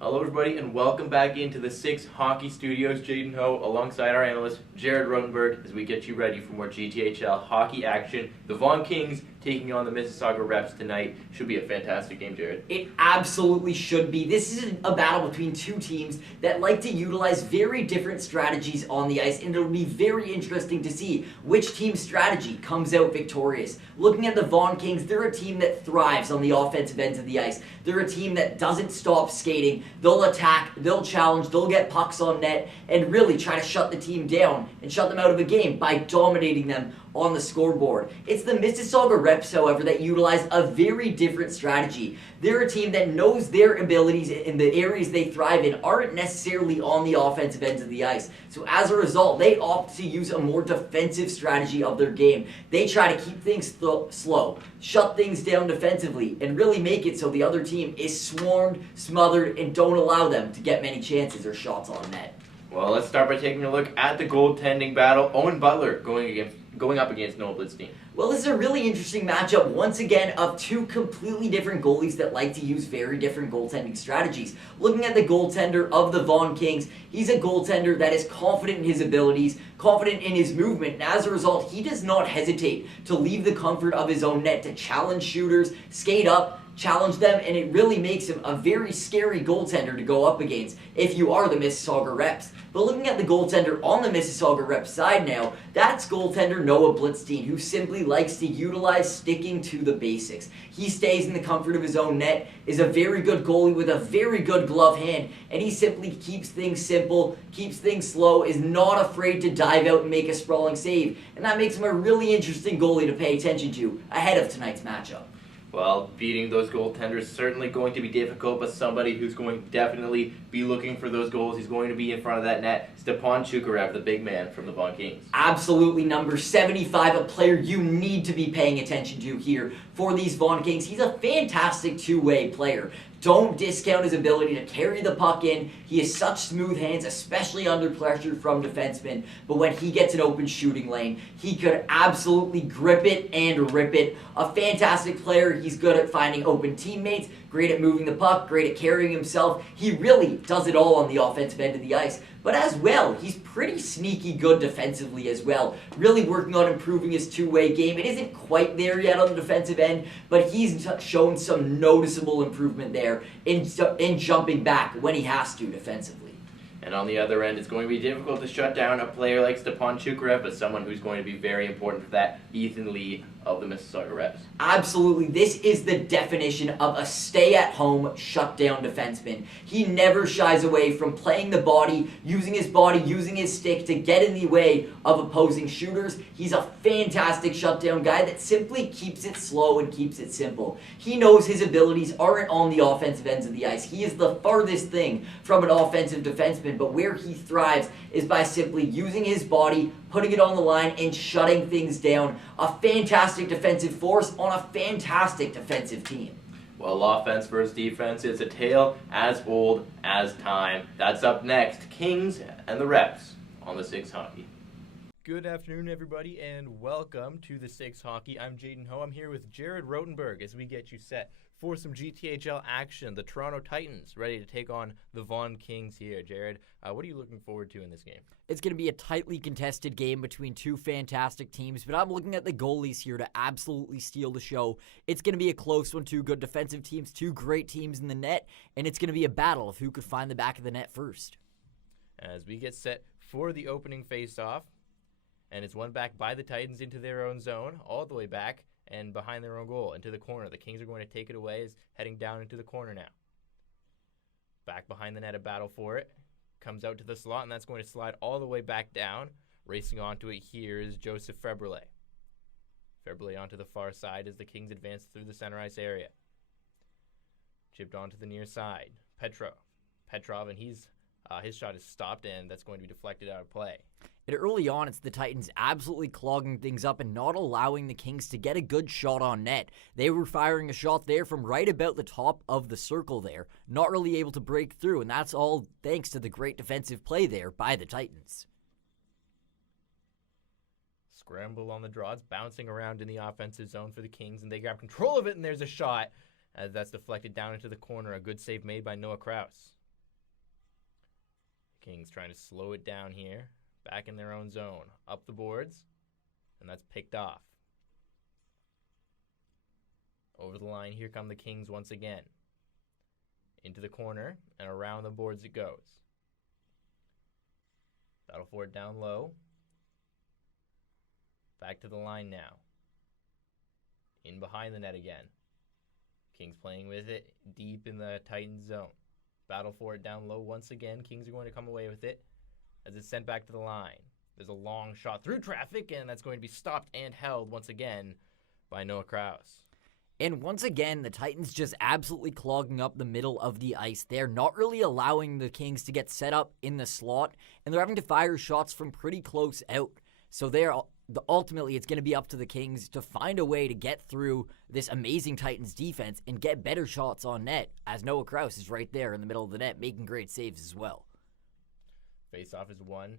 Hello, everybody, and welcome back into the 6 Hockey Studios. Jaden Ho alongside our analyst, Jared Rotenberg, as we get you ready for more GTHL hockey action. The Vaughan Kings taking on the Mississauga Reps tonight. Should be a fantastic game, Jared. It absolutely should be. This is a battle between two teams that like to utilize very different strategies on the ice, and it'll be very interesting to see which team's strategy comes out victorious. Looking at the Vaughan Kings, they're a team that thrives on the offensive ends of the ice. They're a team that doesn't stop skating. They'll attack, they'll challenge, they'll get pucks on net, and really try to shut the team down and shut them out of a game by dominating them on the scoreboard. It's the Mississauga Reps, however, that utilize a very different strategy. They're a team that knows their abilities in the areas they thrive in aren't necessarily on the offensive ends of the ice. So as a result, they opt to use a more defensive strategy of their game. They try to keep things slow, shut things down defensively, and really make it so the other team is swarmed, smothered, and don't allow them to get many chances or shots on net. Well, let's start by taking a look at the goaltending battle. Owen Butler going up against Noah Blitzstein. Well, this is a really interesting matchup, once again, of two completely different goalies that like to use very different goaltending strategies. Looking at the goaltender of the Vaughan Kings, he's a goaltender that is confident in his abilities, confident in his movement, and as a result, he does not hesitate to leave the comfort of his own net to challenge shooters, skate up, challenge them, and it really makes him a very scary goaltender to go up against if you are the Mississauga Reps. But looking at the goaltender on the Mississauga Reps side now, that's goaltender Noah Blitzstein, who simply likes to utilize sticking to the basics. He stays in the comfort of his own net, is a very good goalie with a very good glove hand, and he simply keeps things simple, keeps things slow, is not afraid to dive out and make a sprawling save, and that makes him a really interesting goalie to pay attention to ahead of tonight's matchup. Well, beating those goaltenders is certainly going to be difficult, but somebody who's going to definitely be looking for those goals, he's going to be in front of that net, Stepan Chukarev, the big man from the Vaughan Kings. Absolutely, number 75, a player you need to be paying attention to here for these Vaughan Kings. He's a fantastic two-way player. Don't discount his ability to carry the puck in. He has such smooth hands, especially under pressure from defensemen. But when he gets an open shooting lane, he could absolutely grip it and rip it. A fantastic player. He's good at finding open teammates, great at moving the puck, great at carrying himself. He really does it all on the offensive end of the ice. But as well, he's pretty sneaky good defensively as well. Really working on improving his two-way game. It isn't quite there yet on the defensive end, but he's shown some noticeable improvement there in jumping back when he has to defensively. And on the other end, it's going to be difficult to shut down a player like Stepan Chukarev, but someone who's going to be very important for that, Ethan Lee of the Mississauga Reps. Absolutely. This is the definition of a stay-at-home, shut-down defenseman. He never shies away from playing the body, using his stick to get in the way of opposing shooters. He's a fantastic shutdown guy that simply keeps it slow and keeps it simple. He knows his abilities aren't on the offensive ends of the ice. He is the farthest thing from an offensive defenseman, but where he thrives is by simply using his body, putting it on the line, and shutting things down. A fantastic defensive force on a fantastic defensive team. Well, offense versus defense is a tale as old as time. That's up next. Kings and the Reps on the 6 Hockey. Good afternoon, everybody, and welcome to the 6 Hockey. I'm Jaden Ho. I'm here with Jared Rotenberg as we get you set for some GTHL action. The Toronto Titans ready to take on the Vaughan Kings here. Jared, what are you looking forward to in this game? It's going to be a tightly contested game between two fantastic teams, but I'm looking at the goalies here to absolutely steal the show. It's going to be a close one, two good defensive teams, two great teams in the net, and it's going to be a battle of who could find the back of the net first. As we get set for the opening face-off, and it's won back by the Titans into their own zone, all the way back, and behind their own goal, into the corner. The Kings are going to take it away, is heading down into the corner now. Back behind the net, a battle for it. Comes out to the slot, and that's going to slide all the way back down. Racing onto it here is Joseph Febrele. Febrele onto the far side as the Kings advance through the center ice area. Chipped onto the near side. Petrov, and his shot is stopped, and that's going to be deflected out of play. And early on, it's the Titans absolutely clogging things up and not allowing the Kings to get a good shot on net. They were firing a shot there from right about the top of the circle there, not really able to break through, and that's all thanks to the great defensive play there by the Titans. Scramble on the draw. It's bouncing around in the offensive zone for the Kings, and they grab control of it, and there's a shot as that's deflected down into the corner. A good save made by Noah Kraus. Kings trying to slow it down here. Back in their own zone. Up the boards. And that's picked off. Over the line, here come the Kings once again. Into the corner, and around the boards it goes. Battle for it down low. Back to the line now. In behind the net again. Kings playing with it deep in the Titans zone. Battle for it down low once again. Kings are going to come away with it as it's sent back to the line. There's a long shot through traffic, and that's going to be stopped and held once again by Noah Kraus. And once again, the Titans just absolutely clogging up the middle of the ice. They're not really allowing the Kings to get set up in the slot, and they're having to fire shots from pretty close out. So ultimately, it's going to be up to the Kings to find a way to get through this amazing Titans defense and get better shots on net, as Noah Kraus is right there in the middle of the net making great saves as well. Face-off is won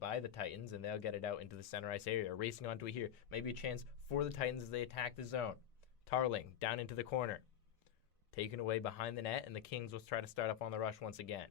by the Titans, and they'll get it out into the center ice area. Racing onto it here. Maybe a chance for the Titans as they attack the zone. Tarling down into the corner. Taken away behind the net, and the Kings will try to start up on the rush once again.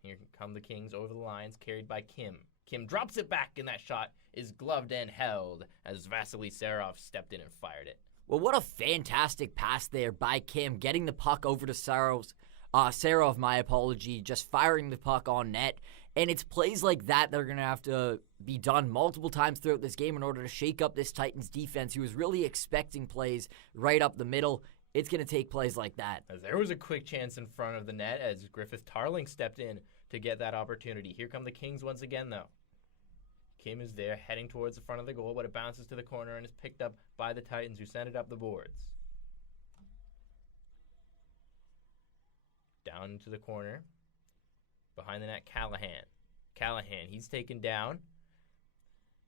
Here come the Kings over the lines, carried by Kim. Kim drops it back, and that shot is gloved and held as Vasily Serov stepped in and fired it. Well, what a fantastic pass there by Kim, getting the puck over to Serov, my apology, just firing the puck on net. And it's plays like that that are going to have to be done multiple times throughout this game in order to shake up this Titans defense, who was really expecting plays right up the middle. It's going to take plays like that. As there was a quick chance in front of the net as Griffith Tarling stepped in to get that opportunity. Here come the Kings once again, though. Kim is there, heading towards the front of the goal, but it bounces to the corner and is picked up by the Titans, who send it up the boards. Down into the corner. Behind the net, Callahan, he's taken down.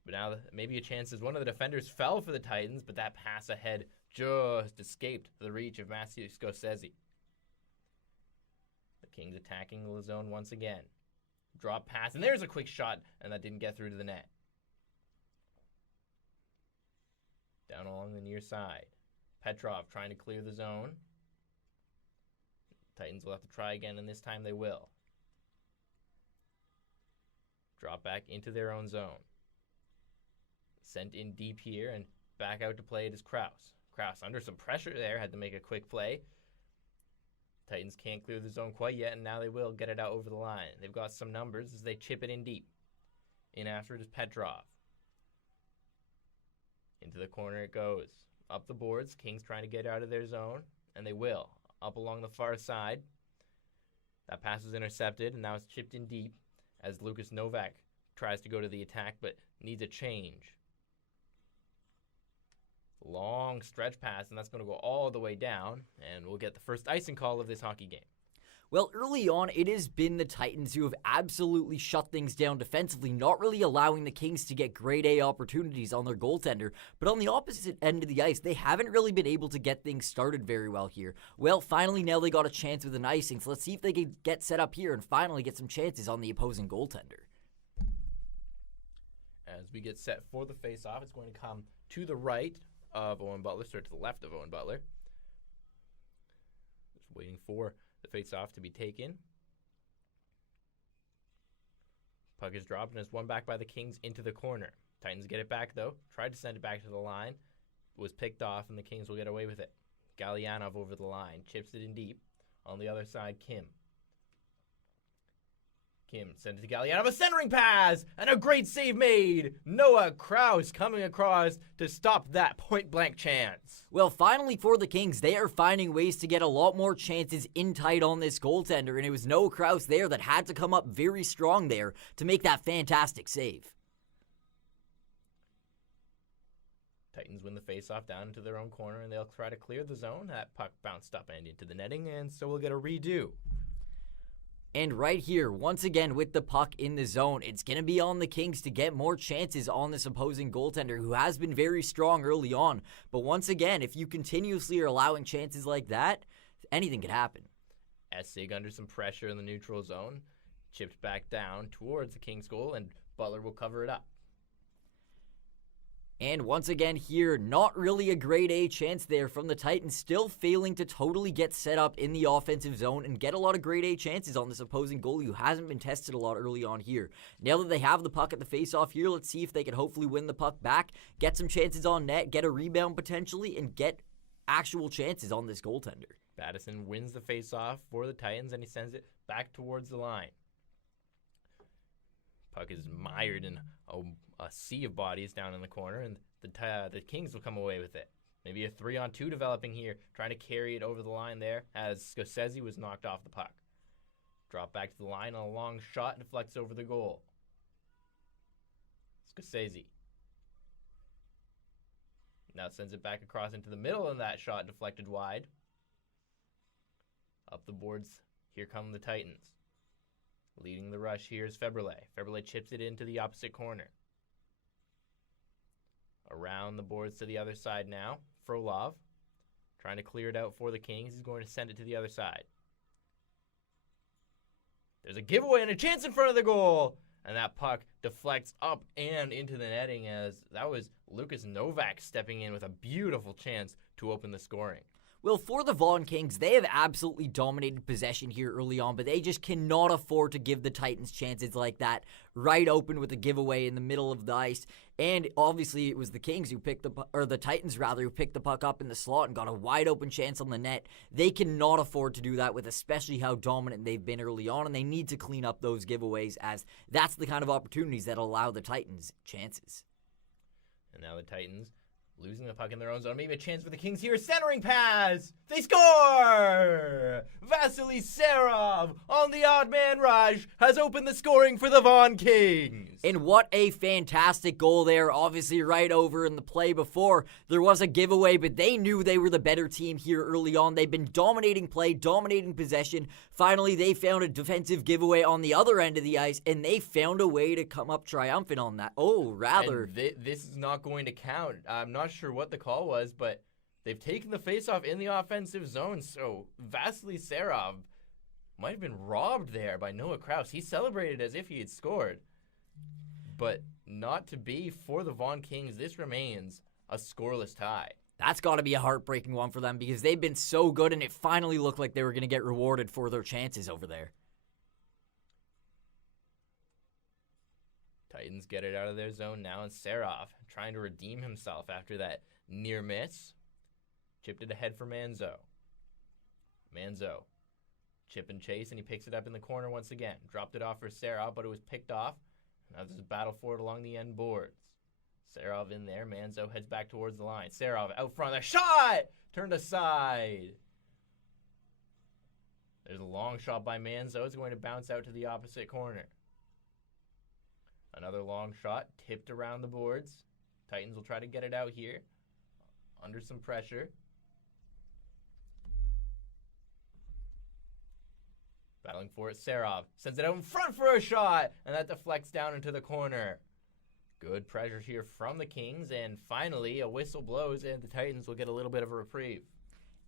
But now maybe a chance as one of the defenders fell for the Titans, but that pass ahead just escaped the reach of Matthew Scorsese. The Kings attacking the zone once again. Drop pass, and there's a quick shot, and that didn't get through to the net. Down along the near side. Petrov trying to clear the zone. Titans will have to try again, and this time they will. Drop back into their own zone. Sent in deep here, and back out to play it is Kraus. Kraus under some pressure there, had to make a quick play. Titans can't clear the zone quite yet, and now they will get it out over the line. They've got some numbers as they chip it in deep. In after it is Petrov. Into the corner it goes. Up the boards, Kings trying to get out of their zone, and they will. Up along the far side. That pass is intercepted, and now it's chipped in deep as Lucas Novak tries to go to the attack, but needs a change. Long stretch pass, and that's going to go all the way down, and we'll get the first icing call of this hockey game. Well, early on, it has been the Titans who have absolutely shut things down defensively, not really allowing the Kings to get grade A opportunities on their goaltender. But on the opposite end of the ice, they haven't really been able to get things started very well here. Well, finally, now they got a chance with an icing, so let's see if they can get set up here and finally get some chances on the opposing goaltender. As we get set for the face-off, it's going to come to the right of Owen Butler, to the left of Owen Butler. Just waiting for the face-off to be taken. Puck is dropped and is won back by the Kings into the corner. Titans get it back, though. Tried to send it back to the line. Was picked off, and the Kings will get away with it. Galyanov over the line. Chips it in deep. On the other side, Kim sent it to Galyanov. A centering pass! And a great save made! Noah Kraus coming across to stop that point-blank chance. Well, finally for the Kings, they are finding ways to get a lot more chances in tight on this goaltender, and it was Noah Kraus there that had to come up very strong there to make that fantastic save. Titans win the faceoff down into their own corner, and they'll try to clear the zone. That puck bounced up and into the netting, and so we'll get a redo. And right here, once again with the puck in the zone, it's going to be on the Kings to get more chances on this opposing goaltender who has been very strong early on. But once again, if you continuously are allowing chances like that, anything could happen. Essig under some pressure in the neutral zone, chipped back down towards the Kings goal, and Butler will cover it up. And once again here, not really a grade A chance there from the Titans, still failing to totally get set up in the offensive zone and get a lot of grade A chances on this opposing goalie who hasn't been tested a lot early on here. Now that they have the puck at the faceoff here, let's see if they can hopefully win the puck back, get some chances on net, get a rebound potentially, and get actual chances on this goaltender. Battison wins the faceoff for the Titans, and he sends it back towards the line. Puck is mired in a sea of bodies down in the corner, and the Kings will come away with it. Maybe a 3-on-2 developing here, trying to carry it over the line there as Scorsese was knocked off the puck. Drop back to the line on a long shot, deflects over the goal. Scorsese now sends it back across into the middle, and that shot deflected wide. Up the boards, here come the Titans. Leading the rush here is Febrile. Febrile chips it into the opposite corner. Around the boards to the other side now. Frolov trying to clear it out for the Kings. He's going to send it to the other side. There's a giveaway and a chance in front of the goal. And that puck deflects up and into the netting as that was Lucas Novak stepping in with a beautiful chance to open the scoring. Well, for the Vaughan Kings, they have absolutely dominated possession here early on, but they just cannot afford to give the Titans chances like that, right open with a giveaway in the middle of the ice. And obviously, it was the Kings who picked the Titans rather, who picked the puck up in the slot and got a wide open chance on the net. They cannot afford to do that with especially how dominant they've been early on, and they need to clean up those giveaways as that's the kind of opportunities that allow the Titans chances. And now the Titans losing the puck in their own zone. Maybe a chance for the Kings here. Centering pass. They score! Vasily Serov on the odd man rush has opened the scoring for the Vaughan Kings. And what a fantastic goal there. Obviously right over in the play before. There was a giveaway, but they knew they were the better team here early on. They've been dominating play, dominating possession. Finally, they found a defensive giveaway on the other end of the ice, and they found a way to come up triumphant on that. This is not going to count. I'm not sure what the call was, but they've taken the faceoff in the offensive zone, so Vasily Serov might have been robbed there by Noah Kraus. He celebrated as if he had scored, but not to be for the Vaughan Kings. This remains a scoreless tie. That's got to be a heartbreaking one for them because they've been so good, and it finally looked like they were going to get rewarded for their chances over there. Titans get it out of their zone now, and Serov trying to redeem himself after that near miss. Chipped it ahead for Manzo. Manzo, chip and chase, and he picks it up in the corner once again. Dropped it off for Serov, but it was picked off. Now there's a battle for it along the end boards. Serov in there. Manzo heads back towards the line. Serov out front. A shot! Turned aside. There's a long shot by Manzo. It's going to bounce out to the opposite corner. Another long shot, tipped around the boards. Titans will try to get it out here. Under some pressure. Battling for it, Serov sends it out in front for a shot, and that deflects down into the corner. Good pressure here from the Kings, and finally a whistle blows, and the Titans will get a little bit of a reprieve.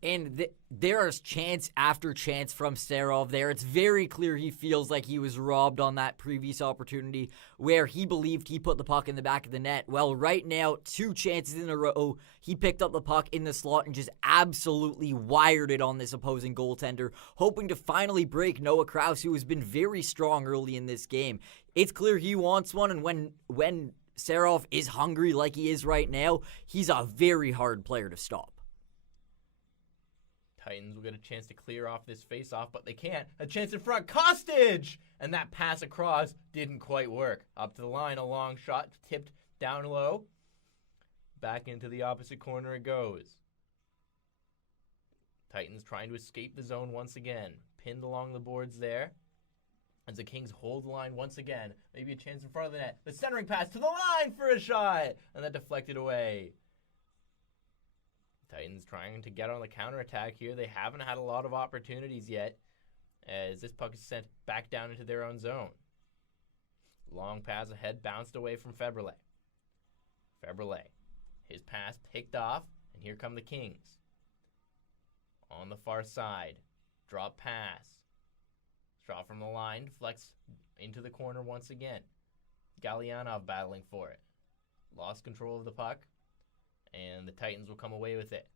And there is chance after chance from Serov there. It's very clear he feels like he was robbed on that previous opportunity where he believed he put the puck in the back of the net. Well, right now, 2 chances in a row, he picked up the puck in the slot and just absolutely wired it on this opposing goaltender, hoping to finally break Noah Kraus, who has been very strong early in this game. It's clear he wants one, and when Serov is hungry like he is right now, he's a very hard player to stop. Titans will get a chance to clear off this face-off, but they can't. A chance in front, Kostic! And that pass across didn't quite work. Up to the line, a long shot, tipped down low. Back into the opposite corner it goes. Titans trying to escape the zone once again. Pinned along the boards there. As the Kings hold the line once again. Maybe a chance in front of the net. The centering pass to the line for a shot! And that deflected away. Titans trying to get on the counterattack here. They haven't had a lot of opportunities yet as this puck is sent back down into their own zone. Long pass ahead, bounced away from Febrile. Febrile, his pass picked off, and here come the Kings. On the far side, drop pass. Shot from the line, flex into the corner once again. Galyanov battling for it. lost control of the puck, and the Titans will come away with it.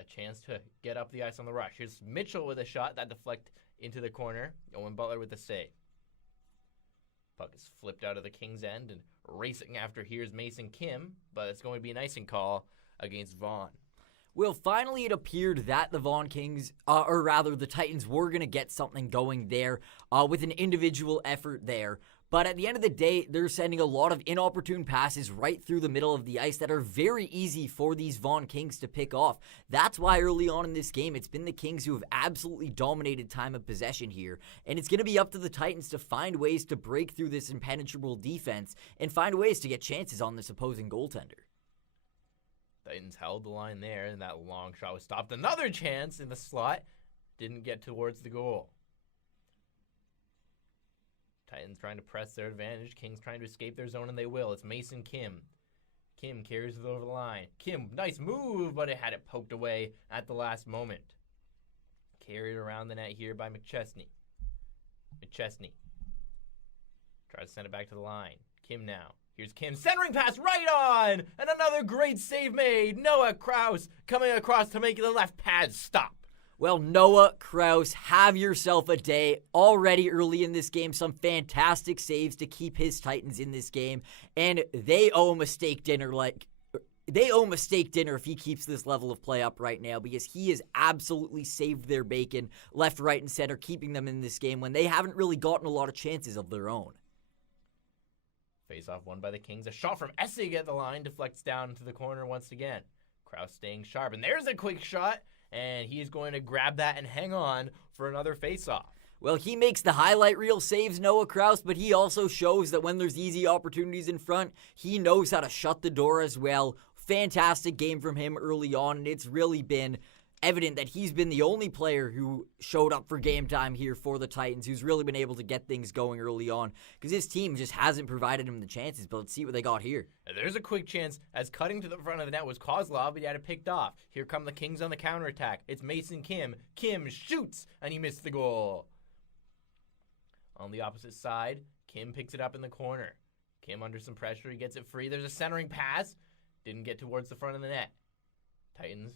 A chance to get up the ice on the rush. Here's Mitchell with a shot that deflect into the corner. Owen Butler with the save. Puck is flipped out of the Kings' end, and racing after here's Mason Kim, but it's going to be an icing call against Vaughan. Well, finally it appeared that the Vaughan Kings, or rather the Titans, were going to get something going there with an individual effort there. But at the end of the day, they're sending a lot of inopportune passes right through the middle of the ice that are very easy for these Vaughan Kings to pick off. That's why early on in this game, it's been the Kings who have absolutely dominated time of possession here. And it's going to be up to the Titans to find ways to break through this impenetrable defense and find ways to get chances on this opposing goaltender. Titans held the line there, and that long shot was stopped. Another chance in the slot. Didn't get towards the goal. Titans trying to press their advantage. Kings trying to escape their zone, and they will. It's Mason Kim. Kim carries it over the line. Kim, nice move, but it had it poked away at the last moment. Carried around the net here by McChesney. McChesney tries to send it back to the line. Kim now. Here's Kim, centering pass right on! And another great save made. Noah Krause coming across to make the left pad stop. Well, Noah Krause, have yourself a day. Already early in this game, some fantastic saves to keep his Titans in this game. And they owe him a steak dinner if he keeps this level of play up right now, because he has absolutely saved their bacon left, right, and center, keeping them in this game when they haven't really gotten a lot of chances of their own. Face-off won by the Kings. A shot from Essig at the line deflects down into the corner once again. Krause staying sharp, and there's a quick shot, and he's going to grab that and hang on for another face-off. Well, he makes the highlight reel saves, Noah Krause, but he also shows that when there's easy opportunities in front, he knows how to shut the door as well. Fantastic game from him early on, and it's really been evident that he's been the only player who showed up for game time here for the Titans, who's really been able to get things going early on, because his team just hasn't provided him the chances. But let's see what they got here. And there's a quick chance as cutting to the front of the net was Kozlov, but he had it picked off. Here come the Kings on the counterattack. It's Mason Kim. Kim shoots, and he missed the goal. On the opposite side, Kim picks it up in the corner. Kim under some pressure, he gets it free. There's a centering pass. Didn't get towards the front of the net. Titans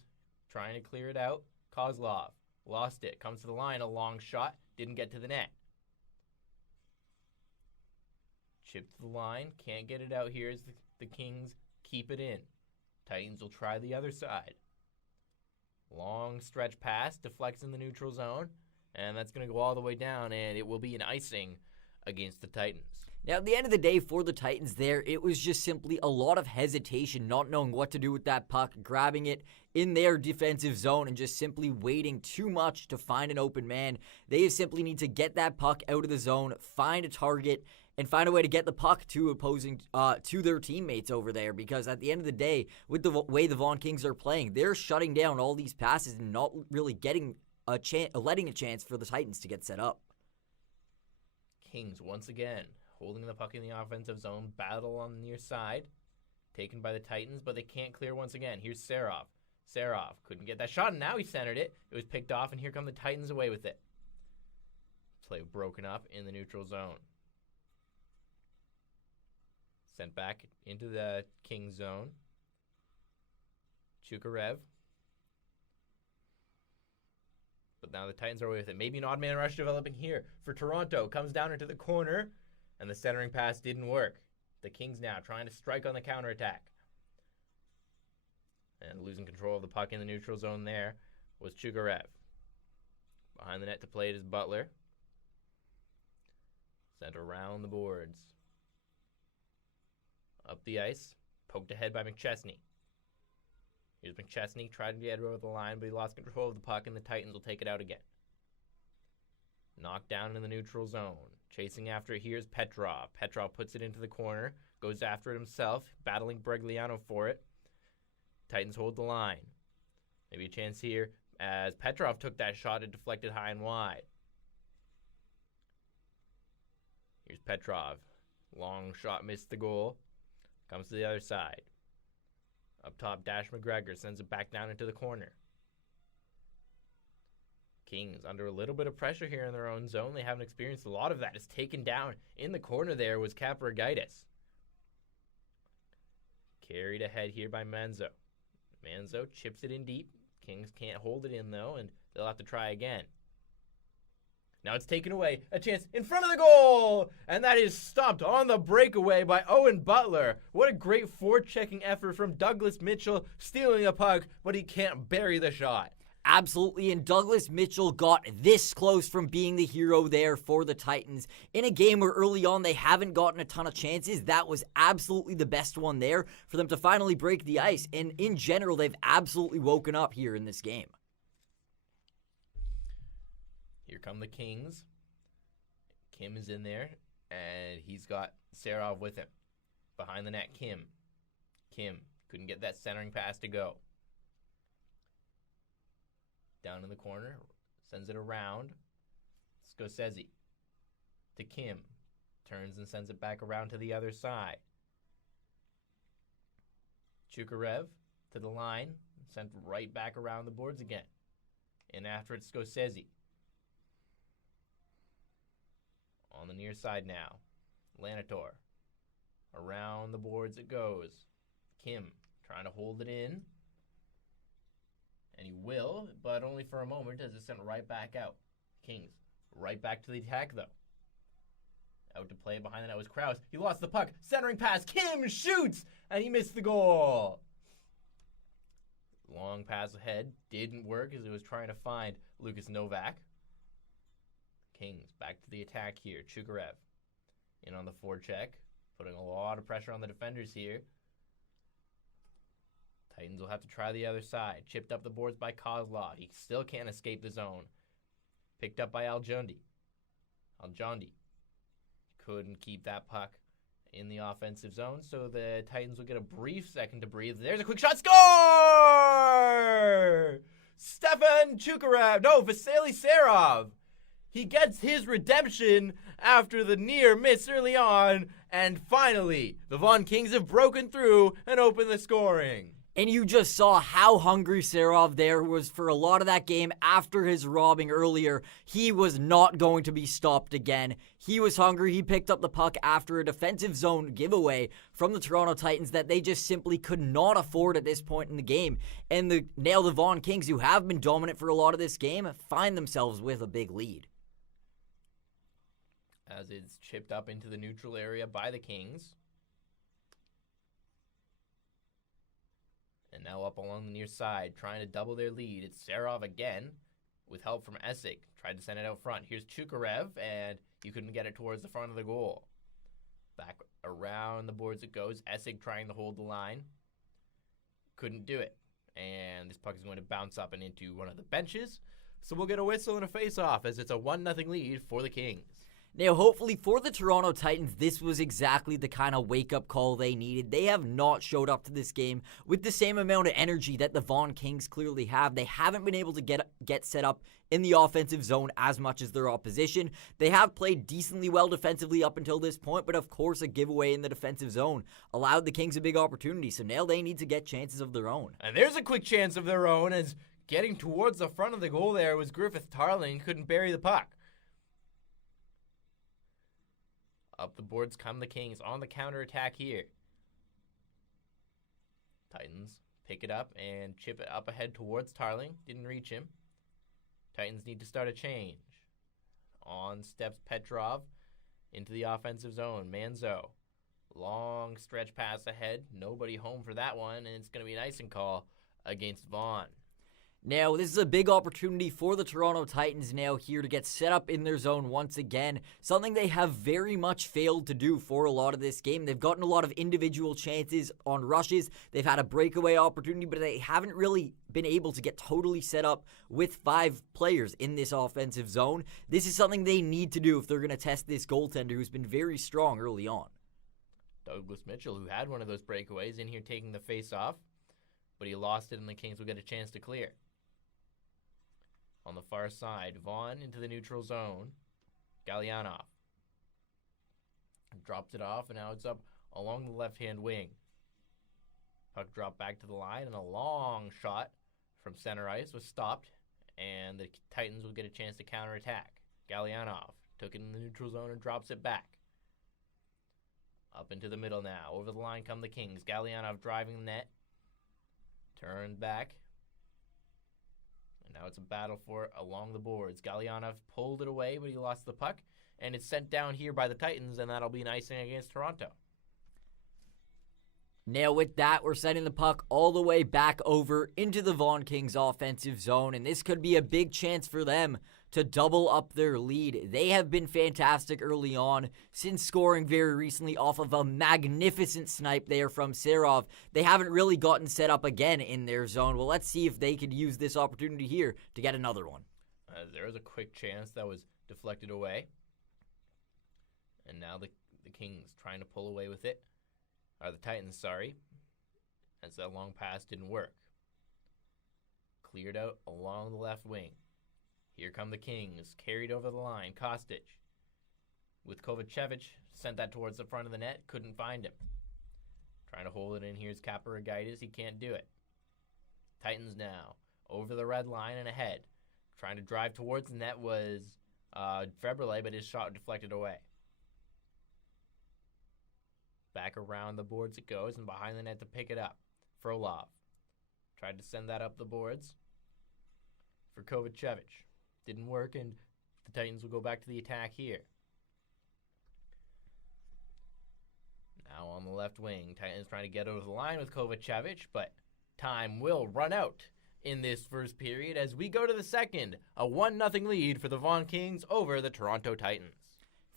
trying to clear it out. Kozlov lost it. Comes to the line. A long shot. Didn't get to the net. Chip to the line. Can't get it out here as the Kings keep it in. Titans will try the other side. Long stretch pass. Deflects in the neutral zone. And that's going to go all the way down. And it will be an icing against the Titans. Now, at the end of the day, for the Titans there, it was just simply a lot of hesitation, not knowing what to do with that puck, grabbing it in their defensive zone and just simply waiting too much to find an open man. They simply need to get that puck out of the zone, find a target, and find a way to get the puck to their teammates over there, because at the end of the day, with the way the Vaughan Kings are playing, they're shutting down all these passes and not really getting letting a chance for the Titans to get set up. Kings once again holding the puck in the offensive zone, battle on the near side, taken by the Titans, but they can't clear once again. Here's Serov. Serov couldn't get that shot, and now he centered it. It was picked off, and here come the Titans away with it. Play broken up in the neutral zone. Sent back into the Kings zone. Chukarev. But now the Titans are away with it. Maybe an odd man rush developing here for Toronto. Comes down into the corner. And the centering pass didn't work. The Kings now trying to strike on the counterattack. And losing control of the puck in the neutral zone there was Chugarev. Behind the net to play it is Butler. Sent around the boards. Up the ice. Poked ahead by McChesney. Here's McChesney. Tried to get it over the line, but he lost control of the puck, and the Titans will take it out again. Knocked down in the neutral zone. Chasing after it, here's Petrov. Petrov puts it into the corner, goes after it himself, battling Bregliano for it. Titans hold the line. Maybe a chance here as Petrov took that shot and deflected high and wide. Here's Petrov. Long shot, missed the goal. Comes to the other side. Up top, Dash McGregor sends it back down into the corner. Kings under a little bit of pressure here in their own zone. They haven't experienced a lot of that. It's taken down in the corner there was Kapragaitis. Carried ahead here by Manzo. Manzo chips it in deep. Kings can't hold it in, though, and they'll have to try again. Now it's taken away. A chance in front of the goal! And that is stopped on the breakaway by Owen Butler. What a great forechecking effort from Douglas Mitchell, stealing a puck, but he can't bury the shot. Absolutely, and Douglas Mitchell got this close from being the hero there for the Titans. In a game where early on they haven't gotten a ton of chances, that was absolutely the best one there for them to finally break the ice. And in general, they've absolutely woken up here in this game. Here come the Kings. Kim is in there, and he's got Serov with him. Behind the net, Kim. Kim couldn't get that centering pass to go. Down in the corner, sends it around. Scorsese to Kim. Turns and sends it back around to the other side. Chukarev to the line. Sent right back around the boards again. And after it, Scorsese. On the near side now. Lanitor. Around the boards it goes. Kim trying to hold it in. And he will, but only for a moment as it's sent right back out. Kings right back to the attack, though. Out to play behind the net was Krause. He lost the puck. Centering pass. Kim shoots! And he missed the goal. Long pass ahead. Didn't work as he was trying to find Lucas Novak. Kings back to the attack here. Chukarev in on the forecheck. Putting a lot of pressure on the defenders here. Titans will have to try the other side. Chipped up the boards by Kozlov. He still can't escape the zone. Picked up by Aljondi. Couldn't keep that puck in the offensive zone, so the Titans will get a brief second to breathe. There's a quick shot. Score! Vasily Serov. He gets his redemption after the near miss early on, and finally, the Vaughan Kings have broken through and opened the scoring. And you just saw how hungry Serov there was for a lot of that game after his robbing earlier. He was not going to be stopped again. He was hungry. He picked up the puck after a defensive zone giveaway from the Toronto Titans that they just simply could not afford at this point in the game. And the Vaughan Kings, who have been dominant for a lot of this game, find themselves with a big lead. As it's chipped up into the neutral area by the Kings. And now up along the near side, trying to double their lead. It's Serov again, with help from Essig. Tried to send it out front. Here's Chukarev, and he couldn't get it towards the front of the goal. Back around the boards it goes. Essig trying to hold the line. Couldn't do it. And this puck is going to bounce up and into one of the benches. So we'll get a whistle and a face-off as it's a 1-0 lead for the Kings. Now, hopefully for the Toronto Titans, this was exactly the kind of wake-up call they needed. They have not showed up to this game with the same amount of energy that the Vaughan Kings clearly have. They haven't been able to get set up in the offensive zone as much as their opposition. They have played decently well defensively up until this point, but of course a giveaway in the defensive zone allowed the Kings a big opportunity. So now they need to get chances of their own. And there's a quick chance of their own as getting towards the front of the goal there was Griffith Tarling. Couldn't bury the puck. Up the boards come the Kings on the counterattack here. Titans pick it up and chip it up ahead towards Tarling. Didn't reach him. Titans need to start a change. On steps Petrov into the offensive zone. Manzo. Long stretch pass ahead. Nobody home for that one, and it's going to be an icing call against Vaughan. Now, this is a big opportunity for the Toronto Titans now here to get set up in their zone once again. Something they have very much failed to do for a lot of this game. They've gotten a lot of individual chances on rushes. They've had a breakaway opportunity, but they haven't really been able to get totally set up with 5 players in this offensive zone. This is something they need to do if they're going to test this goaltender who's been very strong early on. Douglas Mitchell, who had one of those breakaways, in here taking the face-off, but he lost it and the Kings will get a chance to clear. On the far side, Vaughan into the neutral zone. Galyanov drops it off, and now it's up along the left-hand wing. Puck dropped back to the line, and a long shot from center ice was stopped, and the Titans will get a chance to counterattack. Galyanov took it in the neutral zone and drops it back. Up into the middle now. Over the line come the Kings. Galyanov driving the net. Turned back. And now it's a battle for it along the boards. Galyanov pulled it away, but he lost the puck. And it's sent down here by the Titans, and that'll be an icing against Toronto. Now with that, we're sending the puck all the way back over into the Vaughan Kings offensive zone, and this could be a big chance for them to double up their lead. They have been fantastic early on, since scoring very recently off of a magnificent snipe there from Serov. They haven't really gotten set up again in their zone. Well, let's see if they could use this opportunity here to get another one. There was a quick chance that was deflected away. And now the Kings trying to pull away with it. Or the Titans, sorry. As that long pass didn't work. Cleared out along the left wing. Here come the Kings. Carried over the line. Kostic. With Kovacevic. Sent that towards the front of the net. Couldn't find him. Trying to hold it in. Here's Kaparagaitis. He can't do it. Titans now. Over the red line and ahead. Trying to drive towards the net was Febrile, but his shot deflected away. Back around the boards it goes, and behind the net to pick it up. Frolov tried to send that up the boards for Kovacevic. Didn't work, and the Titans will go back to the attack here. Now on the left wing, Titans trying to get over the line with Kovacevic, but time will run out in this first period as we go to the second. A 1-0 lead for the Vaughan Kings over the Toronto Titans.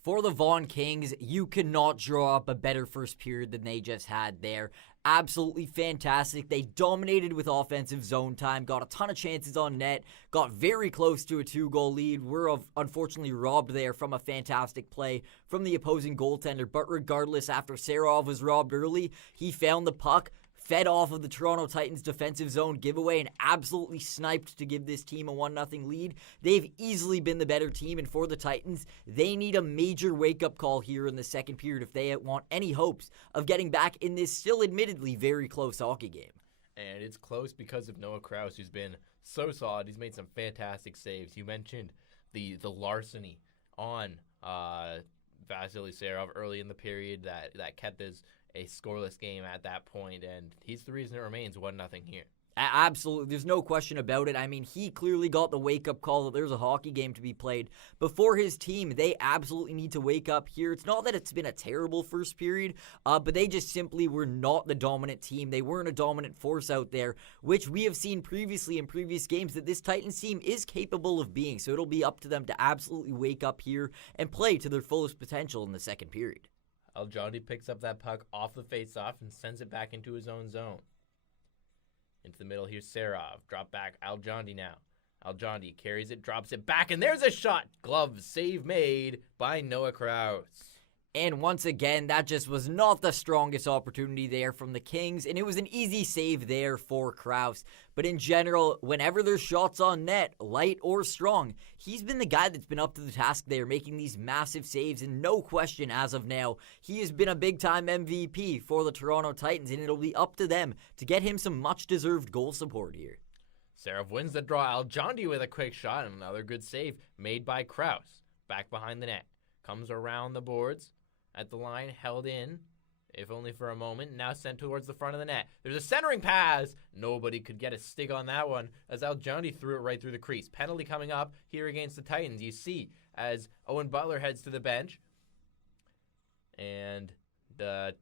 For the Vaughan Kings, you cannot draw up a better first period than they just had there. Absolutely fantastic. They dominated with offensive zone time, got a ton of chances on net, got very close to a 2-goal lead. We're unfortunately robbed there from a fantastic play from the opposing goaltender. But regardless, after Serov was robbed early, he found the puck, fed off of the Toronto Titans defensive zone giveaway, and absolutely sniped to give this team a 1-0 lead. They've easily been the better team, and for the Titans, they need a major wake-up call here in the second period if they want any hopes of getting back in this still admittedly very close hockey game. And it's close because of Noah Krause, who's been so solid. He's made some fantastic saves. You mentioned the larceny on Vasily Serov early in the period that kept this a scoreless game at that point, and he's the reason it remains 1-0 here. Absolutely. There's no question about it. I mean, he clearly got the wake-up call that there's a hockey game to be played. Before his team, they absolutely need to wake up here. It's not that it's been a terrible first period, but they just simply were not the dominant team. They weren't a dominant force out there, which we have seen previously in previous games that this Titans team is capable of being. So it'll be up to them to absolutely wake up here and play to their fullest potential in the second period. Aljondi picks up that puck off the faceoff and sends it back into his own zone. Into the middle, here's Serov. Drop back, Aljondi now. Aljondi carries it, drops it back, and there's a shot! Glove save made by Noah Krause. And once again, that just was not the strongest opportunity there from the Kings, and it was an easy save there for Krause. But in general, whenever there's shots on net, light or strong, he's been the guy that's been up to the task there, making these massive saves, and no question as of now, he has been a big-time MVP for the Toronto Titans, and it'll be up to them to get him some much-deserved goal support here. Serov wins the draw. Aljondi with a quick shot, and another good save made by Krause. Back behind the net. Comes around the boards. At the line, held in, if only for a moment, now sent towards the front of the net. There's a centering pass. Nobody could get a stick on that one as Aljondi threw it right through the crease. Penalty coming up here against the Titans. You see as Owen Butler heads to the bench. And the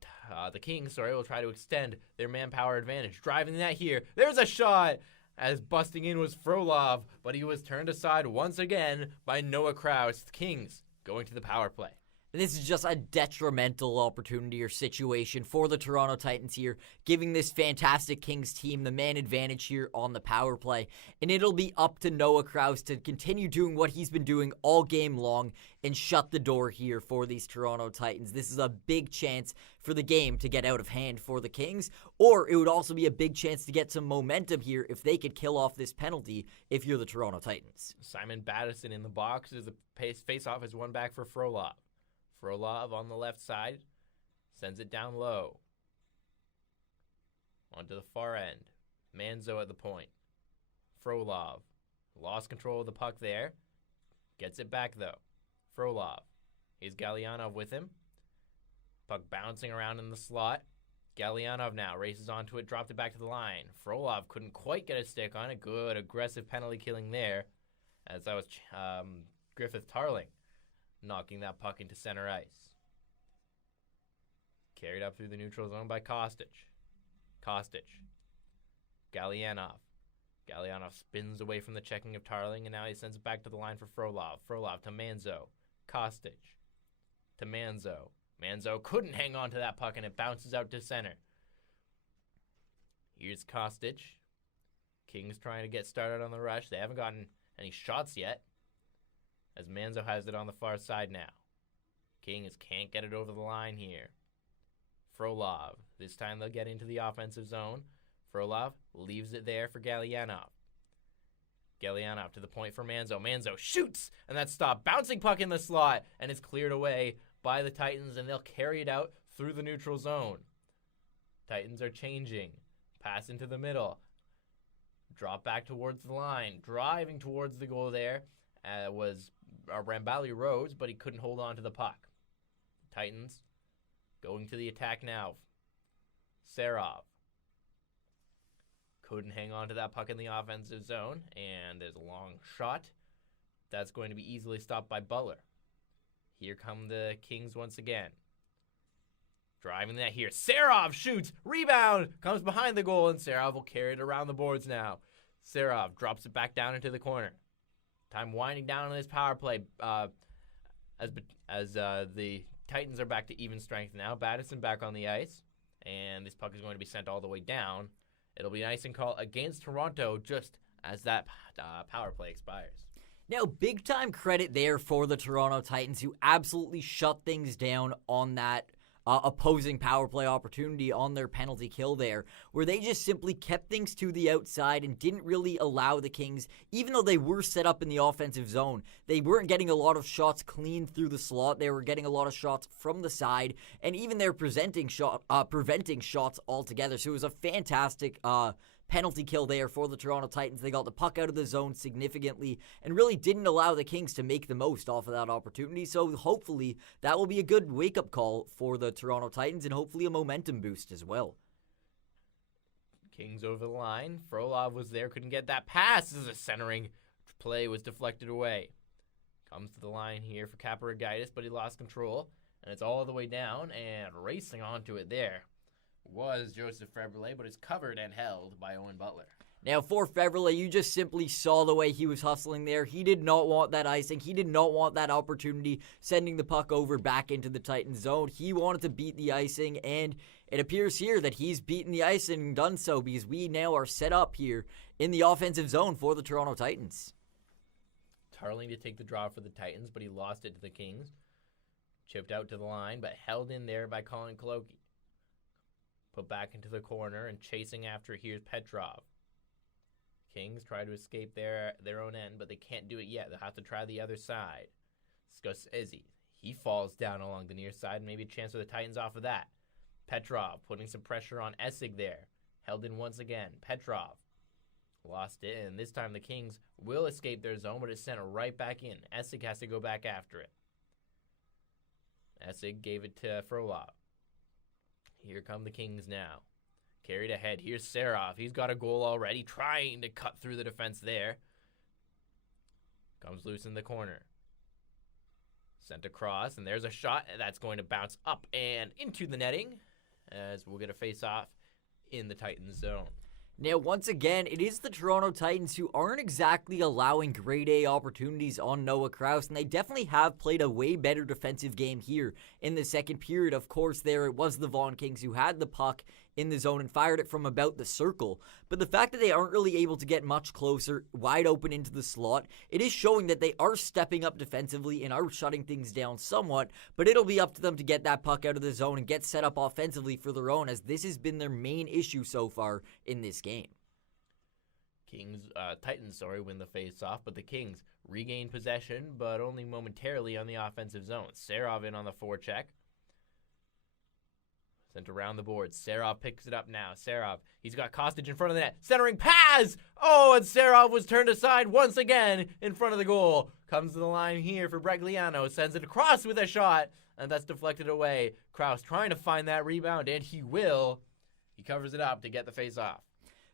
Kings, will try to extend their manpower advantage. Driving the net here. There's a shot as busting in was Frolov, but he was turned aside once again by Noah Krause. The Kings going to the power play. This is just a detrimental opportunity or situation for the Toronto Titans here, giving this fantastic Kings team the man advantage here on the power play. And it'll be up to Noah Krause to continue doing what he's been doing all game long and shut the door here for these Toronto Titans. This is a big chance for the game to get out of hand for the Kings, or it would also be a big chance to get some momentum here if they could kill off this penalty if you're the Toronto Titans. Simon Battison in the box as the face-off is one back for Frolov. Frolov on the left side, sends it down low. Onto the far end. Manzo at the point. Frolov lost control of the puck there. Gets it back though. Frolov. Here's Galyanov with him. Puck bouncing around in the slot. Galyanov now races onto it, dropped it back to the line. Frolov couldn't quite get a stick on it. Good aggressive penalty killing there, as that was Griffith Tarling knocking that puck into center ice. Carried up through the neutral zone by Kostic. Galyanov. Galyanov spins away from the checking of Tarling, and now he sends it back to the line for Frolov. Frolov to Manzo. Kostic to Manzo. Manzo couldn't hang on to that puck, and it bounces out to center. Here's Kostic. Kings trying to get started on the rush. They haven't gotten any shots yet, as Manzo has it on the far side now. Kings can't get it over the line here. Frolov. This time they'll get into the offensive zone. Frolov leaves it there for Galyanov. Galyanov to the point for Manzo. Manzo shoots, and that's stopped. Bouncing puck in the slot, and it's cleared away by the Titans, and they'll carry it out through the neutral zone. Titans are changing. Pass into the middle. Drop back towards the line. Driving towards the goal there was Rambali Rose, but he couldn't hold on to the puck. Titans going to the attack now. Serov couldn't hang on to that puck in the offensive zone, and there's a long shot. That's going to be easily stopped by Butler. Here come the Kings once again. Driving that here. Serov shoots. Rebound. Comes behind the goal, and Serov will carry it around the boards now. Serov drops it back down into the corner. Time winding down on this power play as the Titans are back to even strength now. Battison back on the ice, and this puck is going to be sent all the way down. It'll be an icing call against Toronto just as that power play expires. Now, big-time credit there for the Toronto Titans, who absolutely shut things down on that opposing power play opportunity on their penalty kill there, where they just simply kept things to the outside and didn't really allow the Kings, even though they were set up in the offensive zone, they weren't getting a lot of shots clean through the slot. They were getting a lot of shots from the side, and even they're preventing shots altogether. So it was a fantastic penalty kill there for the Toronto Titans. They got the puck out of the zone significantly and really didn't allow the Kings to make the most off of that opportunity. So hopefully that will be a good wake-up call for the Toronto Titans and hopefully a momentum boost as well. Kings over the line. Frolov was there, couldn't get that pass as a centering play was deflected away. Comes to the line here for Kaparagaitis, but he lost control, and it's all the way down, and racing onto it there was Joseph Febrile, but it's covered and held by Owen Butler. Now, for Febrile, you just simply saw the way he was hustling there. He did not want that icing. He did not want that opportunity sending the puck over back into the Titans zone. He wanted to beat the icing, and it appears here that he's beaten the icing and done so because we now are set up here in the offensive zone for the Toronto Titans. Tarling to take the draw for the Titans, but he lost it to the Kings. Chipped out to the line, but held in there by Colin Coloki. Put back into the corner and chasing after here's Petrov. Kings try to escape their own end, but they can't do it yet. They'll have to try the other side. Scorsese, he falls down along the near side, maybe a chance for the Titans off of that. Petrov putting some pressure on Essig there. Held in once again. Petrov lost it, and this time the Kings will escape their zone, but it's sent right back in. Essig has to go back after it. Essig gave it to Frolov. Here come the Kings now. Carried ahead. Here's Serov. He's got a goal already, trying to cut through the defense there. Comes loose in the corner. Sent across, and there's a shot that's going to bounce up and into the netting as we'll get a face-off in the Titans zone. Now, once again, it is the Toronto Titans who aren't exactly allowing grade A opportunities on Noah Krause, and they definitely have played a way better defensive game here in the second period. Of course, there it was the Vaughan Kings who had the puck in the zone and fired it from about the circle. But the fact that they aren't really able to get much closer, wide open into the slot, it is showing that they are stepping up defensively and are shutting things down somewhat, but it'll be up to them to get that puck out of the zone and get set up offensively for their own, as this has been their main issue so far in this game. Titans win the face-off, but the Kings regain possession, but only momentarily on the offensive zone. Serov in on the forecheck. Sent around the board. Serov picks it up now. Serov, he's got Kostic in front of the net. Centering pass! Oh, and Serov was turned aside once again in front of the goal. comes to the line here for Bregliano, sends it across with a shot, and that's deflected away. Kraus trying to find that rebound, and he will. He covers it up to get the face-off.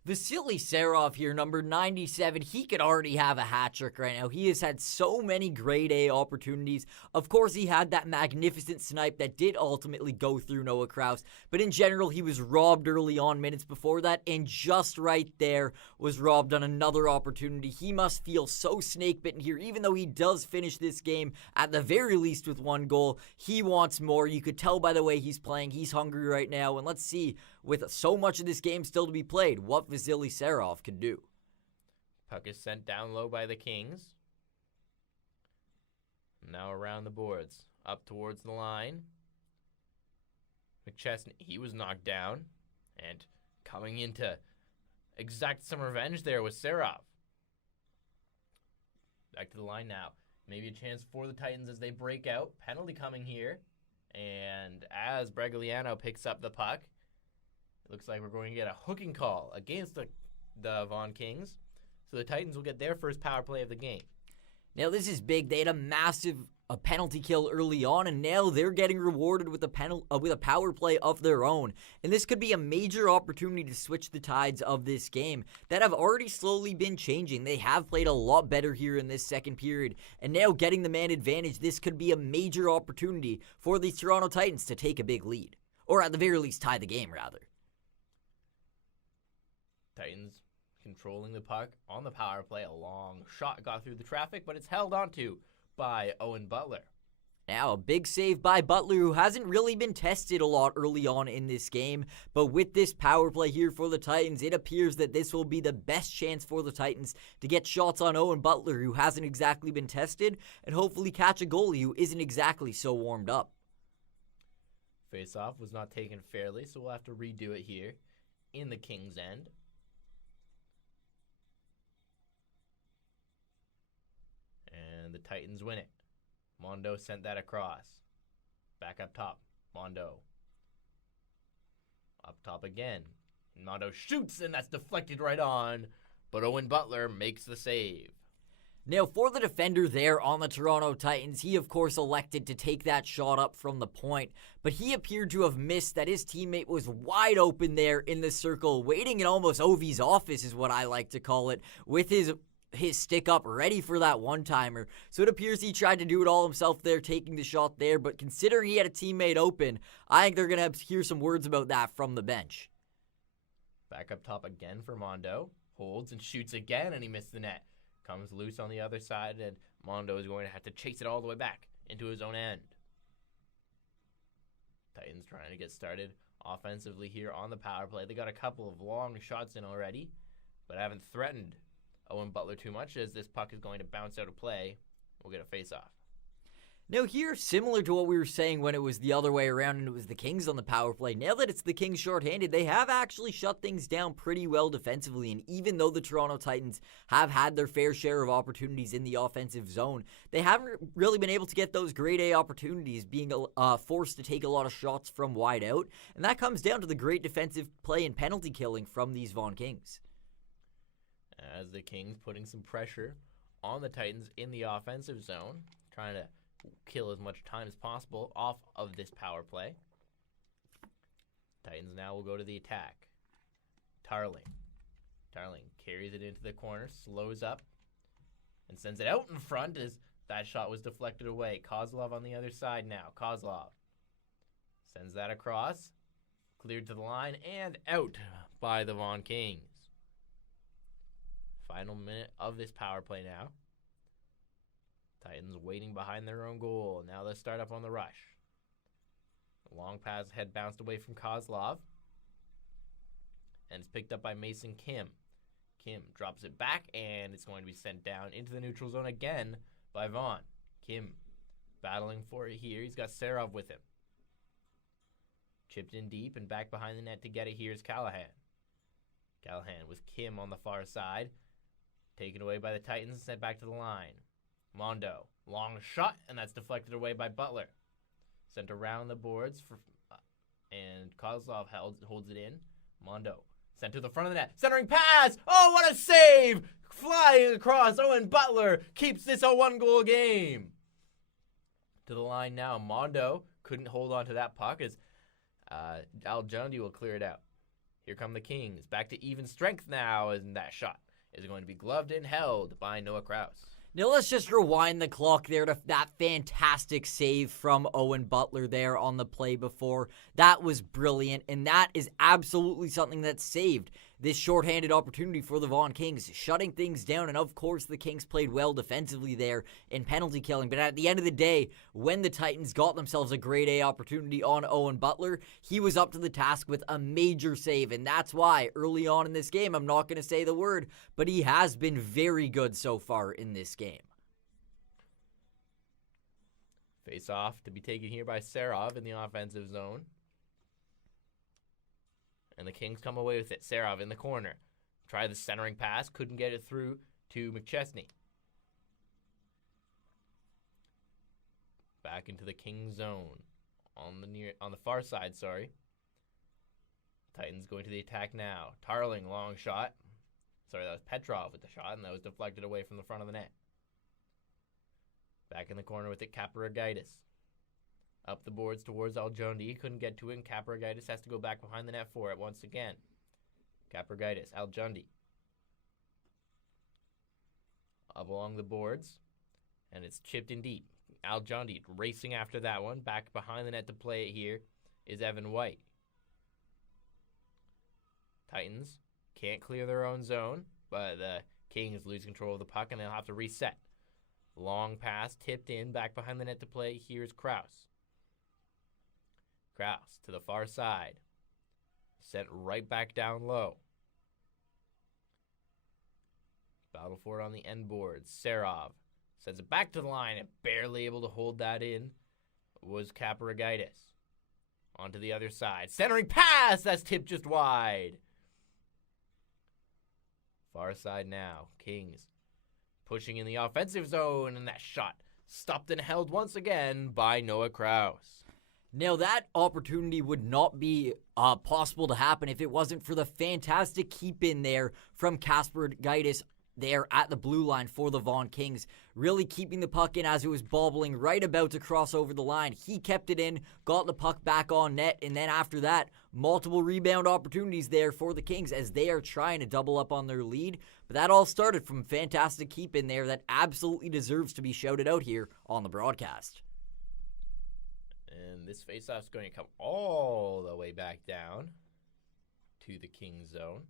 Vasily Serov here, number 97, he could already have a hat trick right now. He has had so many grade A opportunities. Of course, he had that magnificent snipe that did ultimately go through Noah Kraus, but in general, he was robbed early on minutes before that, and just right there was robbed on another opportunity. He must feel so snake-bitten here, even though he does finish this game at the very least with 1 goal. He wants more. You could tell by the way he's playing. He's hungry right now, and let's see, with so much of this game still to be played, what Vasily Serov can do. Puck is sent down low by the Kings. Now around the boards. Up towards the line. McChesney, he was knocked down. And coming in to exact some revenge there was Serov. Back to the line now. Maybe a chance for the Titans as they break out. Penalty coming here. And as Bregliano picks up the puck, it looks like we're going to get a hooking call against the Vaughan Kings. So the Titans will get their first power play of the game. Now this is big. They had a massive penalty kill early on, and now they're getting rewarded with a power play of their own. And this could be a major opportunity to switch the tides of this game that have already slowly been changing. They have played a lot better here in this second period, and now getting the man advantage, this could be a major opportunity for the Toronto Titans to take a big lead. Or at the very least, tie the game, rather. Titans controlling the puck on the power play. A long shot got through the traffic, but it's held onto by Owen Butler. Now, a big save by Butler, who hasn't really been tested a lot early on in this game. But with this power play here for the Titans, it appears that this will be the best chance for the Titans to get shots on Owen Butler, who hasn't exactly been tested, and hopefully catch a goalie who isn't exactly so warmed up. Face-off was not taken fairly, so we'll have to redo it here in the Kings' end. And the Titans win it. Mondo sent that across. Back up top. Mondo. Up top again. Mondo shoots, and that's deflected right on. But Owen Butler makes the save. Now, for the defender there on the Toronto Titans, he of course elected to take that shot up from the point, but he appeared to have missed that his teammate was wide open there in the circle, waiting in almost Ovi's office is what I like to call it, with his stick up ready for that one-timer. So it appears he tried to do it all himself there, taking the shot there, but considering he had a teammate open, I think they're going to hear some words about that from the bench. Back up top again for Mondo. Holds and shoots again, and he missed the net. Comes loose on the other side, and Mondo is going to have to chase it all the way back into his own end. Titans trying to get started offensively here on the power play. They got a couple of long shots in already, but haven't threatened Owen Butler too much, as this puck is going to bounce out of play. We'll get a face-off. Now here, similar to what we were saying when it was the other way around and it was the Kings on the power play, now that it's the Kings shorthanded, they have actually shut things down pretty well defensively, and even though the Toronto Titans have had their fair share of opportunities in the offensive zone, they haven't really been able to get those grade A opportunities, being forced to take a lot of shots from wide out, and that comes down to the great defensive play and penalty killing from these Vaughan Kings. As the Kings putting some pressure on the Titans in the offensive zone, trying to kill as much time as possible off of this power play. Titans now will go to the attack. Tarling carries it into the corner, slows up, and sends it out in front as that shot was deflected away. Kozlov on the other side now. Kozlov sends that across, cleared to the line, and out by the Vaughan Kings. Final minute of this power play now. Titans waiting behind their own goal. Now they'll start up on the rush. The long pass head bounced away from Kozlov. And it's picked up by Mason Kim. Kim drops it back, and it's going to be sent down into the neutral zone again by Vaughan. Kim battling for it here. He's got Serov with him. Chipped in deep and back behind the net to get it. Here's Callahan. Callahan with Kim on the far side. Taken away by the Titans and sent back to the line. Mondo, long shot, and that's deflected away by Butler. Sent around the boards, and Kozlov holds it in. Mondo Sent to the front of the net. Centering pass. Oh, what a save! Flying across. Owen Butler keeps this a 1-goal game. To the line now. Mondo couldn't hold on to that puck as Al-Jundi will clear it out. Here come the Kings. Back to even strength now, and that shot is going to be gloved and held by Noah Krause. Now let's just rewind the clock there to that fantastic save from Owen Butler there on the play before. That was brilliant, and that is absolutely something that saved this shorthanded opportunity for the Vaughan Kings, shutting things down. And of course, the Kings played well defensively there in penalty killing. But at the end of the day, when the Titans got themselves a grade A opportunity on Owen Butler, he was up to the task with a major save. And that's why early on in this game, I'm not going to say the word, but he has been very good so far in this game. Face off to be taken here by Serov in the offensive zone. And the Kings come away with it. Serov in the corner. Try the centering pass. Couldn't get it through to McChesney. Back into the Kings zone. On the far side, sorry. Titans going to the attack now. Tarling, long shot. Sorry, that was Petrov with the shot, and that was deflected away from the front of the net. Back in the corner with it, Kaparagaitis. Up the boards towards Al-Jundi. Couldn't get to it, and Kaparagaitis has to go back behind the net for it once again. Kaparagaitis, Al-Jundi. Up along the boards, and it's chipped in deep. Al-Jundi racing after that one. Back behind the net to play it here is Evan White. Titans can't clear their own zone, but the Kings lose control of the puck, and they'll have to reset. Long pass, tipped in, back behind the net to play. Here's Krause. Krause to the far side. Sent right back down low. Battle for it on the end boards. Serov sends it back to the line and barely able to hold that in was Kaparagaitis. Onto the other side. Centering pass! That's tipped just wide. Far side now. Kings pushing in the offensive zone, and that shot stopped and held once again by Noah Krause. Now, that opportunity would not be possible to happen if it wasn't for the fantastic keep-in there from Kaparagaitis there at the blue line for the Vaughan Kings, really keeping the puck in as it was bobbling right about to cross over the line. He kept it in, got the puck back on net, and then after that, multiple rebound opportunities there for the Kings as they are trying to double up on their lead. But that all started from fantastic keep-in there that absolutely deserves to be shouted out here on the broadcast. And this faceoff is going to come all the way back down to the Kings zone.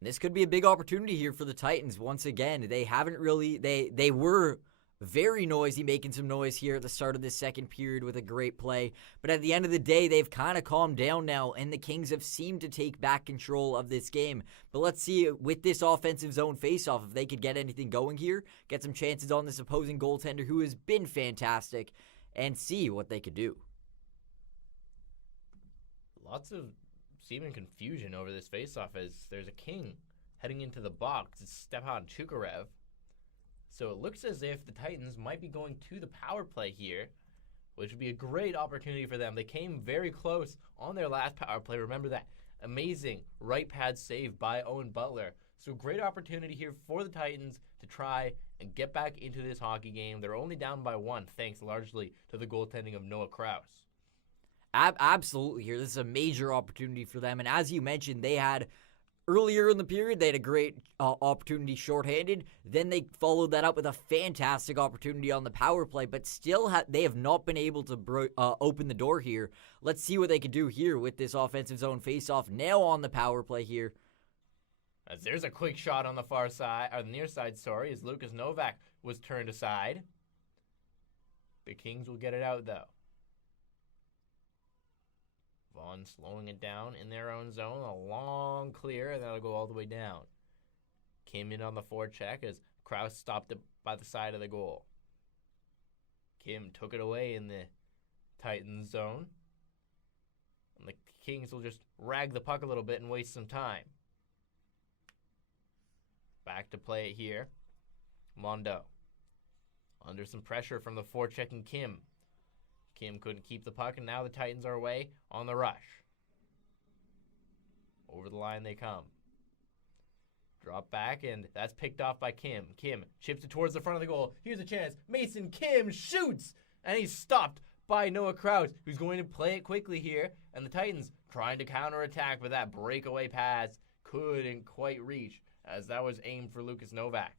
This could be a big opportunity here for the Titans. Once again, they haven't really, they were very noisy, making some noise here at the start of this second period with a great play. But at the end of the day, they've kind of calmed down now, and the Kings have seemed to take back control of this game. But let's see, with this offensive zone faceoff, if they could get anything going here, get some chances on this opposing goaltender who has been fantastic, and see what they could do. Lots of seeming confusion over this faceoff as there's a King heading into the box. It's Stepan Chukarev. So it looks as if the Titans might be going to the power play here, which would be a great opportunity for them. They came very close on their last power play. Remember that amazing right pad save by Owen Butler. So great opportunity here for the Titans to try and get back into this hockey game. They're only down by one, thanks largely to the goaltending of Noah Krause. Absolutely here. This is a major opportunity for them. And as you mentioned, they had earlier in the period, they had a great opportunity shorthanded. Then they followed that up with a fantastic opportunity on the power play, but still they have not been able to open the door here. Let's see what they can do here with this offensive zone faceoff now on the power play here. As there's a quick shot on the far side, or the near side, sorry, as Lucas Novak was turned aside. The Kings will get it out, though. Vaughan slowing it down in their own zone. A long clear, and that'll go all the way down. Kim in on the forecheck as Krause stopped it by the side of the goal. Kim took it away in the Titans zone. And the Kings will just rag the puck a little bit and waste some time. Back to play it here. Mondo. Under some pressure from the forechecking Kim. Kim couldn't keep the puck, and now the Titans are away on the rush. Over the line they come. Drop back, and that's picked off by Kim. Kim chips it towards the front of the goal. Here's a chance. Mason Kim shoots, and he's stopped by Noah Kraus, who's going to play it quickly here. And the Titans trying to counterattack, but that breakaway pass couldn't quite reach, as that was aimed for Lucas Novak.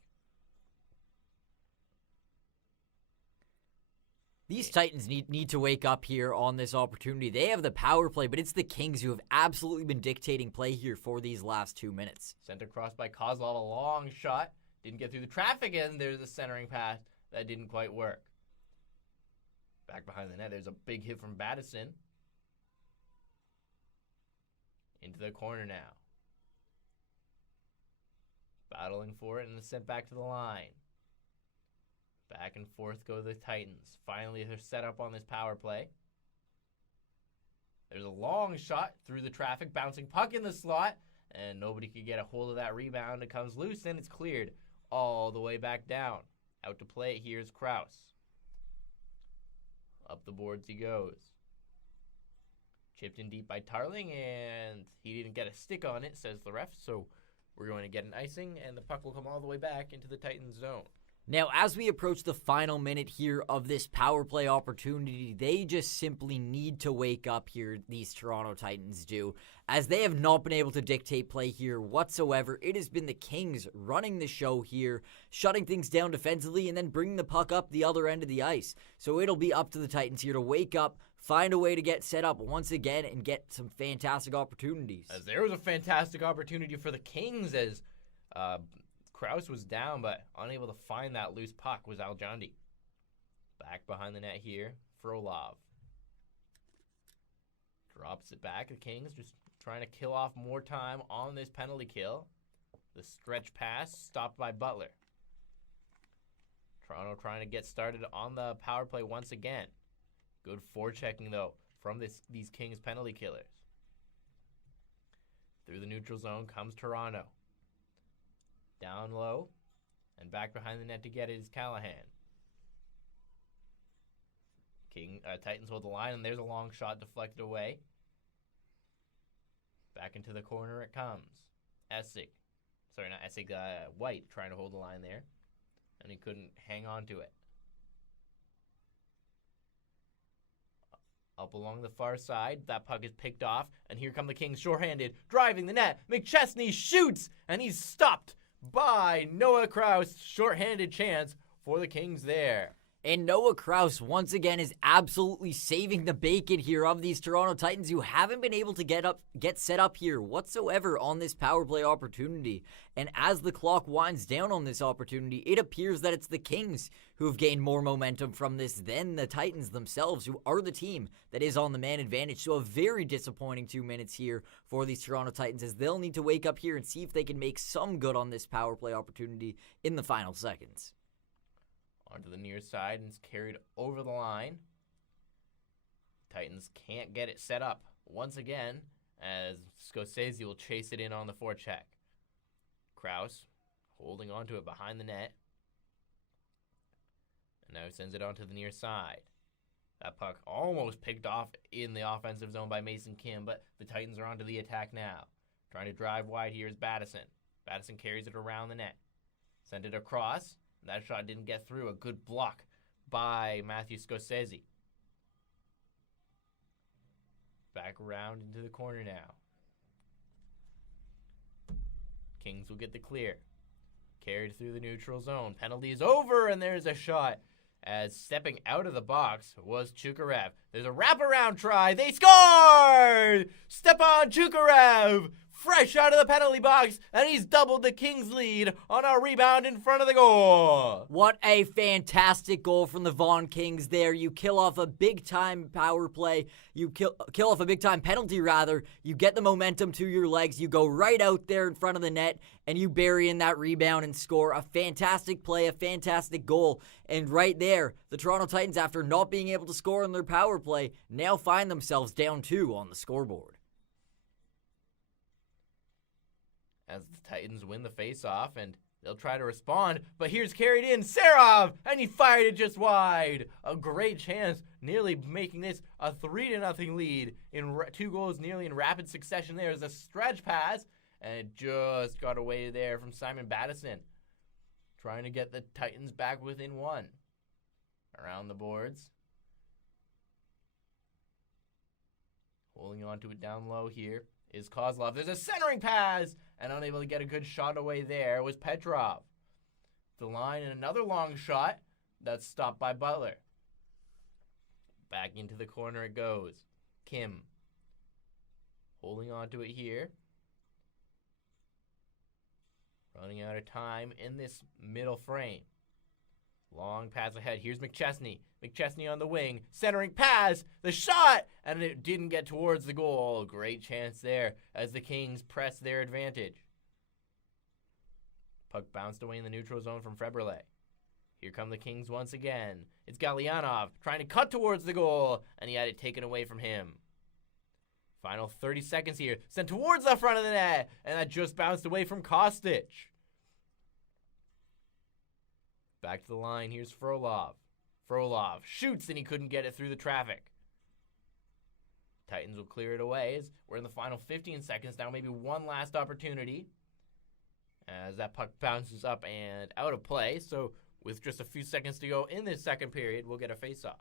These Titans need to wake up here on this opportunity. They have the power play, but it's the Kings who have absolutely been dictating play here for these last 2 minutes. Sent across by Kozlov, a long shot. Didn't get through the traffic, and there's a centering pass that didn't quite work. Back behind the net, there's a big hit from Battison. Into the corner now. Battling for it, and it's sent back to the line. Back and forth go the Titans. Finally, they're set up on this power play. There's a long shot through the traffic, bouncing puck in the slot, and nobody could get a hold of that rebound. It comes loose, and it's cleared all the way back down. Out to play it, here's Kraus. Up the boards he goes. Chipped in deep by Tarling, and he didn't get a stick on it, says the ref, so we're going to get an icing, and the puck will come all the way back into the Titans' zone. Now, as we approach the final minute here of this power play opportunity, they just simply need to wake up here, these Toronto Titans do, as they have not been able to dictate play here whatsoever. It has been the Kings running the show here, shutting things down defensively, and then bringing the puck up the other end of the ice. So it'll be up to the Titans here to wake up, find a way to get set up once again, and get some fantastic opportunities. As there was a fantastic opportunity for the Kings as Kraus was down, but unable to find that loose puck was Aljandi. Back behind the net here, Frolov. Drops it back. The Kings just trying to kill off more time on this penalty kill. The stretch pass stopped by Butler. Toronto trying to get started on the power play once again. Good forechecking, though, from these Kings penalty killers. Through the neutral zone comes Toronto. Down low, and back behind the net to get it is Callahan. Titans hold the line, and there's a long shot deflected away. Back into the corner it comes. White trying to hold the line there, and he couldn't hang on to it. Up along the far side, that puck is picked off, and here come the Kings shorthanded, driving the net. McChesney shoots, and he's stopped by Noah Kraus. Shorthanded chance for the Kings there. And Noah Kraus, once again, is absolutely saving the bacon here of these Toronto Titans who haven't been able to get set up here whatsoever on this power play opportunity. And as the clock winds down on this opportunity, it appears that it's the Kings who have gained more momentum from this than the Titans themselves, who are the team that is on the man advantage. So a very disappointing 2 minutes here for these Toronto Titans, as they'll need to wake up here and see if they can make some good on this power play opportunity in the final seconds. Onto the near side, and it's carried over the line. Titans can't get it set up once again, as Scorsese will chase it in on the forecheck. Kraus holding onto it behind the net. And now he sends it onto the near side. That puck almost picked off in the offensive zone by Mason Kim, but the Titans are onto the attack now. Trying to drive wide here is Battison. Battison carries it around the net. Sent it across. That shot didn't get through. A good block by Matthew Scorsese. Back around into the corner now. Kings will get the clear. Carried through the neutral zone. Penalty is over, and there's a shot. As stepping out of the box was Chukarev. There's a wraparound try. They scored! Stepan Chukarev! Fresh out of the penalty box, and he's doubled the Kings' lead on a rebound in front of the goal. What a fantastic goal from the Vaughan Kings there. You kill off a big-time power play. You kill off a big-time penalty, rather. You get the momentum to your legs. You go right out there in front of the net, and you bury in that rebound and score. A fantastic play, a fantastic goal. And right there, the Toronto Titans, after not being able to score in their power play, now find themselves down 2 on the scoreboard. As the Titans win the face-off, and They'll try to respond, but here's carried in Serov, and he fired it just wide. A great chance, nearly making this a 3-0 lead in 2 goals nearly in rapid succession. There's a stretch pass, and it just got away there from Simon Battison. Trying to get the Titans back within 1. Around the boards. Holding on to it down low here is Kozlov. There's a centering pass, and unable to get a good shot away there was Petrov. The line and another long shot that's stopped by Butler. Back into the corner it goes. Kim holding on to it here. Running out of time in this middle frame. Long pass ahead. Here's McChesney. McChesney on the wing. Centering pass. The shot. And it didn't get towards the goal. Great chance there as the Kings press their advantage. Puck bounced away in the neutral zone from Febrile. Here come the Kings once again. It's Galyanov trying to cut towards the goal. And he had it taken away from him. Final 30 seconds here. Sent towards the front of the net. And that just bounced away from Kostic. Back to the line. Here's Frolov. Frolov shoots and he couldn't get it through the traffic. Titans will clear it away as we're in the final 15 seconds now. Maybe one last opportunity as that puck bounces up and out of play. So with just a few seconds to go in this second period, we'll get a face-off.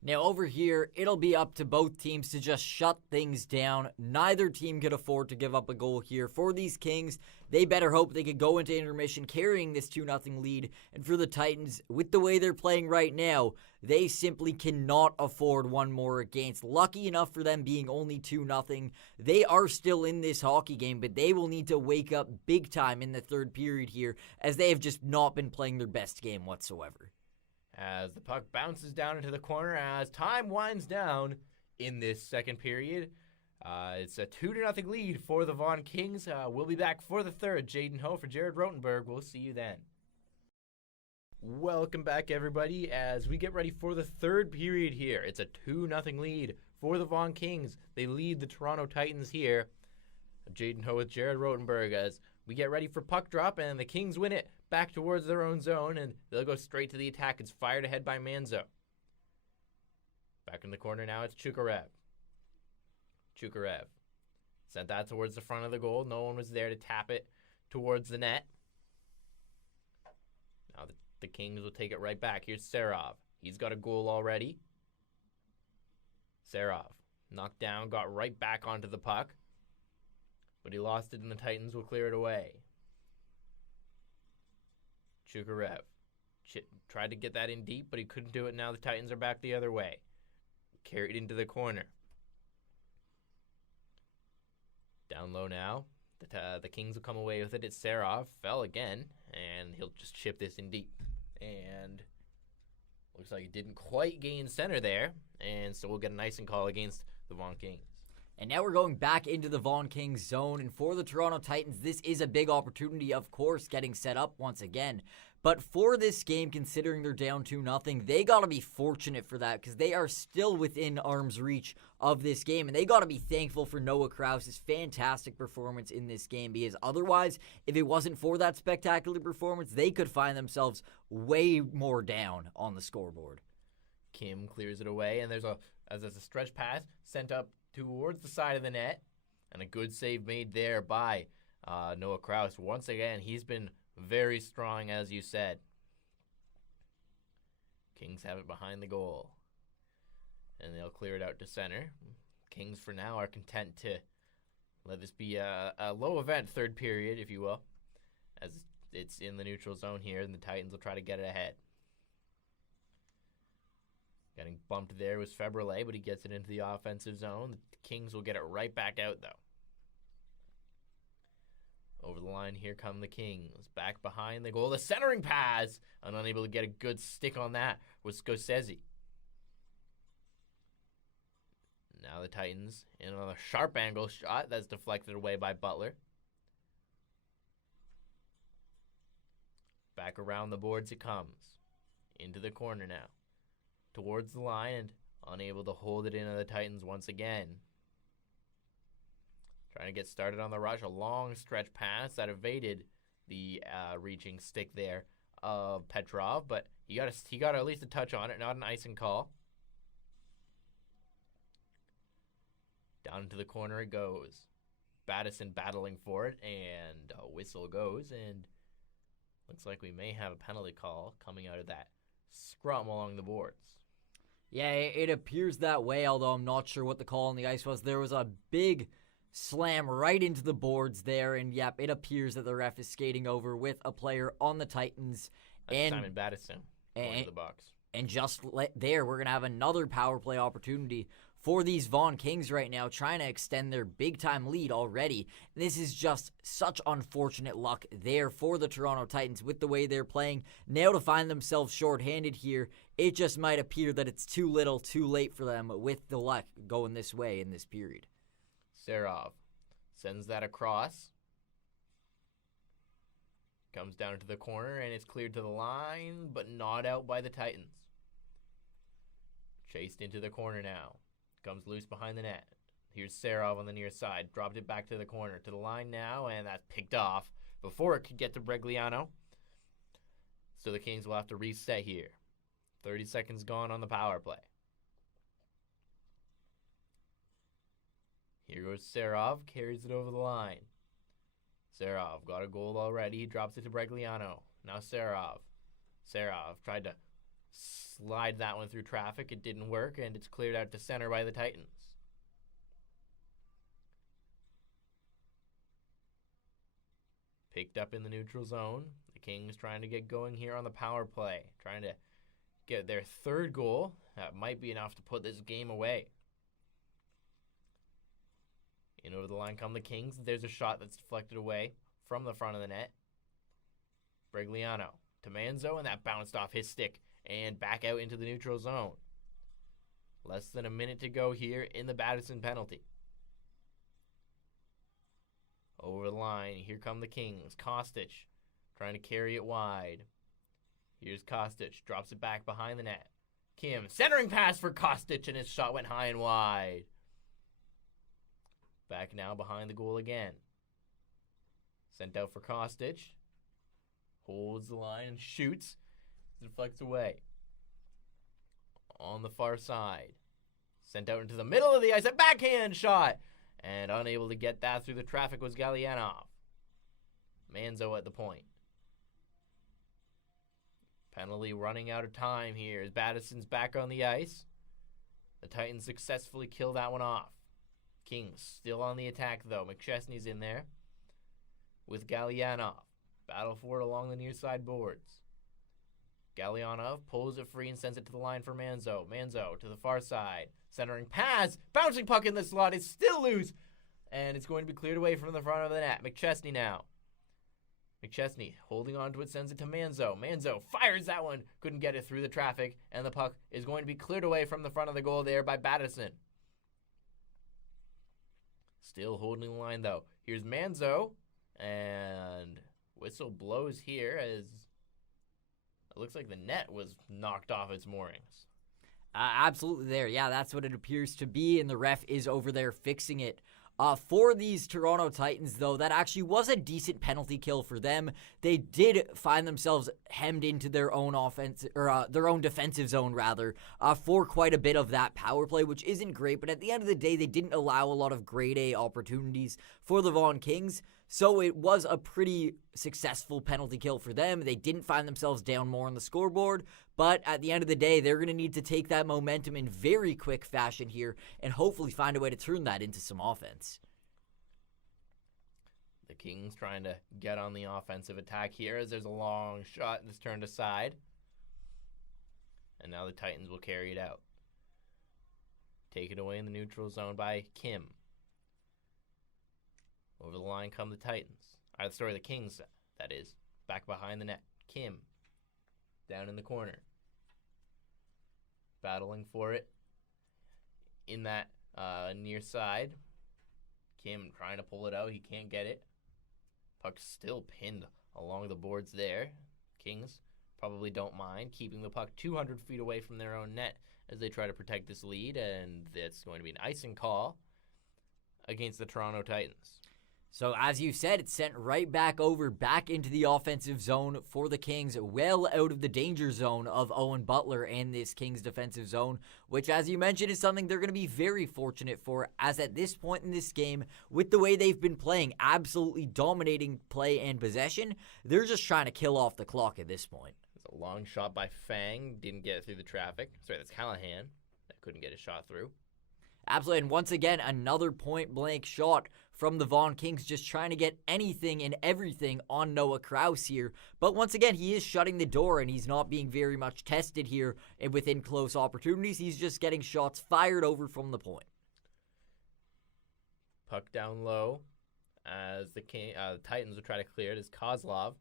Now over here, it'll be up to both teams to just shut things down. Neither team could afford to give up a goal here. For these Kings, they better hope they could go into intermission carrying this 2-0 lead. And for the Titans, with the way they're playing right now, they simply cannot afford one more against. Lucky enough for them being only 2-0, they are still in this hockey game, but they will need to wake up big time in the third period here as they have just not been playing their best game whatsoever. As the puck bounces down into the corner as time winds down in this second period. It's a 2-0 lead for the Vaughan Kings. We'll be back for the third. Jaden Ho for Jared Rotenberg. We'll see you then. Welcome back, everybody, as we get ready for the third period here. It's a 2-0 lead for the Vaughan Kings. They lead the Toronto Titans here. Jaden Ho with Jared Rotenberg as we get ready for puck drop, and the Kings win it back towards their own zone, and they'll go straight to the attack. It's fired ahead by Manzo. Back in the corner now, it's Chukarev. Chukarev sent that towards the front of the goal. No one was there to tap it towards the net. Now the Kings will take it right back. Here's Serov. He's got a goal already. Serov knocked down, got right back onto the puck. But he lost it, and the Titans will clear it away. Chukarev tried to get that in deep, but he couldn't do it. Now the Titans are back the other way. Carried into the corner. Down low now. The Kings will come away with it. It's Serov. Fell again, and he'll just chip this in deep. And looks like he didn't quite gain center there, and so we'll get an icing call against the Vaughan Kings. And now we're going back into the Vaughan Kings zone, and for the Toronto Titans, this is a big opportunity, of course, getting set up once again. But for this game, considering they're down 2-0, they got to be fortunate for that because they are still within arm's reach of this game, and they got to be thankful for Noah Krause's fantastic performance in this game because otherwise, if it wasn't for that spectacular performance, they could find themselves way more down on the scoreboard. Kim clears it away, and there's a stretch pass sent up towards the side of the net, and a good save made there by Noah Krause. Once again, he's been very strong, as you said. Kings have it behind the goal, and they'll clear it out to center. Kings, for now, are content to let this be a low-event third period, if you will, as it's in the neutral zone here, and the Titans will try to get it ahead. Getting bumped there was Febrile, but he gets it into the offensive zone. The Kings will get it right back out, though. Over the line, here come the Kings. Back behind the goal. The centering pass! And unable to get a good stick on that was Scorsese. Now the Titans in on a sharp angle shot that's deflected away by Butler. Back around the boards it comes. Into the corner now. Towards the line and unable to hold it in on the Titans once again. Trying to get started on the rush. A long stretch pass that evaded the reaching stick there of Petrov, but he got at least a touch on it, not an icing call. Down into the corner it goes. Battison battling for it, and a whistle goes, and looks like we may have a penalty call coming out of that scrum along the boards. Yeah, it appears that way, although I'm not sure what the call on the ice was. There was a big slam right into the boards there, and yep, it appears that the ref is skating over with a player on the Titans. That's Simon Battison going to the box. And just there, we're going to have another power play opportunity for these Vaughan Kings right now, trying to extend their big-time lead already. This is just such unfortunate luck there for the Toronto Titans with the way they're playing. Now to find themselves shorthanded here, it just might appear that it's too little, too late for them with the luck going this way in this period. Serov sends that across. Comes down to the corner, and it's cleared to the line, but not out by the Titans. Chased into the corner now. Comes loose behind the net. Here's Serov on the near side. Dropped it back to the corner. To the line now, and that's picked off before it could get to Bregliano. So the Kings will have to reset here. 30 seconds gone on the power play. Here goes Serov. Carries it over the line. Serov got a goal already. He drops it to Bregliano. Now Serov. Serov tried to slide that one through traffic. It didn't work, and it's cleared out to center by the Titans. Picked up in the neutral zone. The Kings trying to get going here on the power play. Trying to get their third goal. That might be enough to put this game away. In over the line come the Kings. There's a shot that's deflected away from the front of the net. Bregliano to Manzo, and that bounced off his stick and back out into the neutral zone. Less than a minute to go here in the Battison penalty. Over the line, here come the Kings. Kostic trying to carry it wide. Here's Kostic, drops it back behind the net. Kim, centering pass for Kostic, and his shot went high and wide. Back now behind the goal again. Sent out for Kostic. Holds the line and shoots. Deflects away. On the far side. Sent out into the middle of the ice. A backhand shot. And unable to get that through the traffic was Galyanov. Manzo at the point. Penalty running out of time here as Battison's back on the ice. The Titans successfully kill that one off. Kings still on the attack, though. McChesney's in there with Galyanov. Battle for it along the near side boards. Galyanov pulls it free and sends it to the line for Manzo. Manzo to the far side. Centering pass. Bouncing puck in the slot. It's still loose. And it's going to be cleared away from the front of the net. McChesney now. McChesney holding on to it, sends it to Manzo. Manzo fires that one. Couldn't get it through the traffic. And the puck is going to be cleared away from the front of the goal there by Battison. Still holding the line, though. Here's Manzo. And whistle blows here as it looks like the net was knocked off its moorings. Absolutely there. Yeah, that's what it appears to be, and the ref is over there fixing it. For these Toronto Titans, though, that actually was a decent penalty kill for them. They did find themselves hemmed into their own offense, or their own defensive zone, rather, for quite a bit of that power play, which isn't great. But at the end of the day, they didn't allow a lot of grade A opportunities for the Vaughan Kings. So it was a pretty successful penalty kill for them. They didn't find themselves down more on the scoreboard, but at the end of the day, they're going to need to take that momentum in very quick fashion here and hopefully find a way to turn that into some offense. The Kings trying to get on the offensive attack here as there's a long shot that's turned aside. And now the Titans will carry it out. Taken away in the neutral zone by Kim. Over the line come the Titans. The Kings, that is. Back behind the net. Kim. Down in the corner. Battling for it. In that near side. Kim trying to pull it out. He can't get it. Puck still pinned along the boards there. Kings probably don't mind keeping the puck 200 feet away from their own net as they try to protect this lead. And it's going to be an icing call against the Toronto Titans. So as you said, it's sent right back over, back into the offensive zone for the Kings, well out of the danger zone of Owen Butler and this Kings defensive zone, which, as you mentioned, is something they're going to be very fortunate for, as at this point in this game, with the way they've been playing, absolutely dominating play and possession, they're just trying to kill off the clock at this point. It's a long shot by Fang, didn't get it through the traffic. Sorry, that's Callahan that couldn't get a shot through. Absolutely, and once again, another point-blank shot from the Vaughan Kings, just trying to get anything and everything on Noah Krause here. But once again, he is shutting the door, and he's not being very much tested here within close opportunities. He's just getting shots fired over from the point. Puck down low as the Titans will try to clear it as Kozlov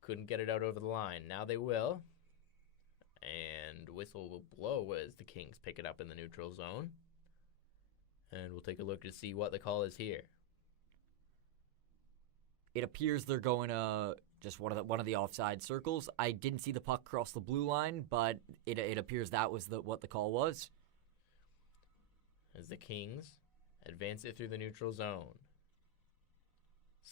couldn't get it out over the line. Now they will. And whistle will blow as the Kings pick it up in the neutral zone. And we'll take a look to see what the call is here. It appears they're going to just one of the offside circles. I didn't see the puck cross the blue line, but it appears that was what the call was. As the Kings advance it through the neutral zone.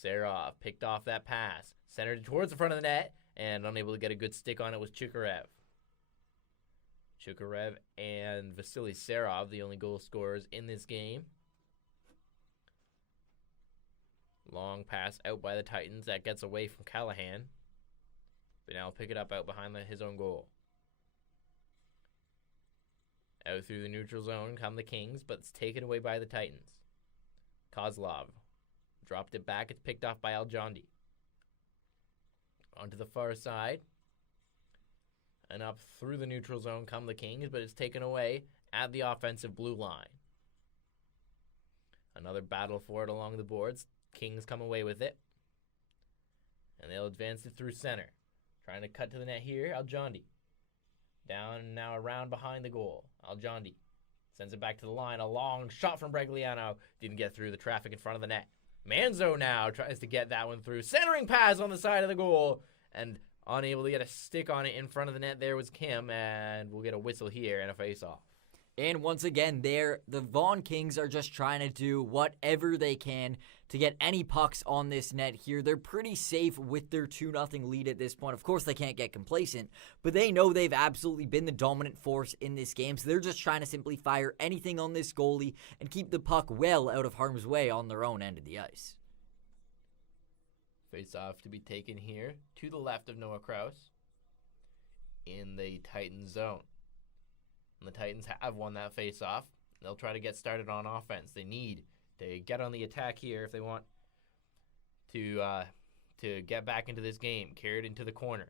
Serov picked off that pass, centered it towards the front of the net, and unable to get a good stick on it was Chukarev. Chukarev and Vasily Serov, the only goal scorers in this game. Long pass out by the Titans. That gets away from Callahan. But now he'll pick it up out behind his own goal. Out through the neutral zone come the Kings, but it's taken away by the Titans. Kozlov dropped it back. It's picked off by Aljondi. Onto the far side. And up through the neutral zone come the Kings, but it's taken away at the offensive blue line. Another battle for it along the boards. Kings come away with it. And they'll advance it through center. Trying to cut to the net here, Aljondi. Down and now around behind the goal. Aljondi sends it back to the line. A long shot from Bregliano. Didn't get through the traffic in front of the net. Manzo now tries to get that one through. Centering pass on the side of the goal. And unable to get a stick on it in front of the net there was Kim, and we'll get a whistle here and a face-off. And once again, the Vaughan Kings are just trying to do whatever they can to get any pucks on this net here. They're pretty safe with their 2-0 lead at this point. Of course, they can't get complacent, but they know they've absolutely been the dominant force in this game, so they're just trying to simply fire anything on this goalie and keep the puck well out of harm's way on their own end of the ice. Face-off to be taken here to the left of Noah Krause in the Titans zone. And the Titans have won that face-off. They'll try to get started on offense. They need to get on the attack here if they want to get back into this game. Carried into the corner.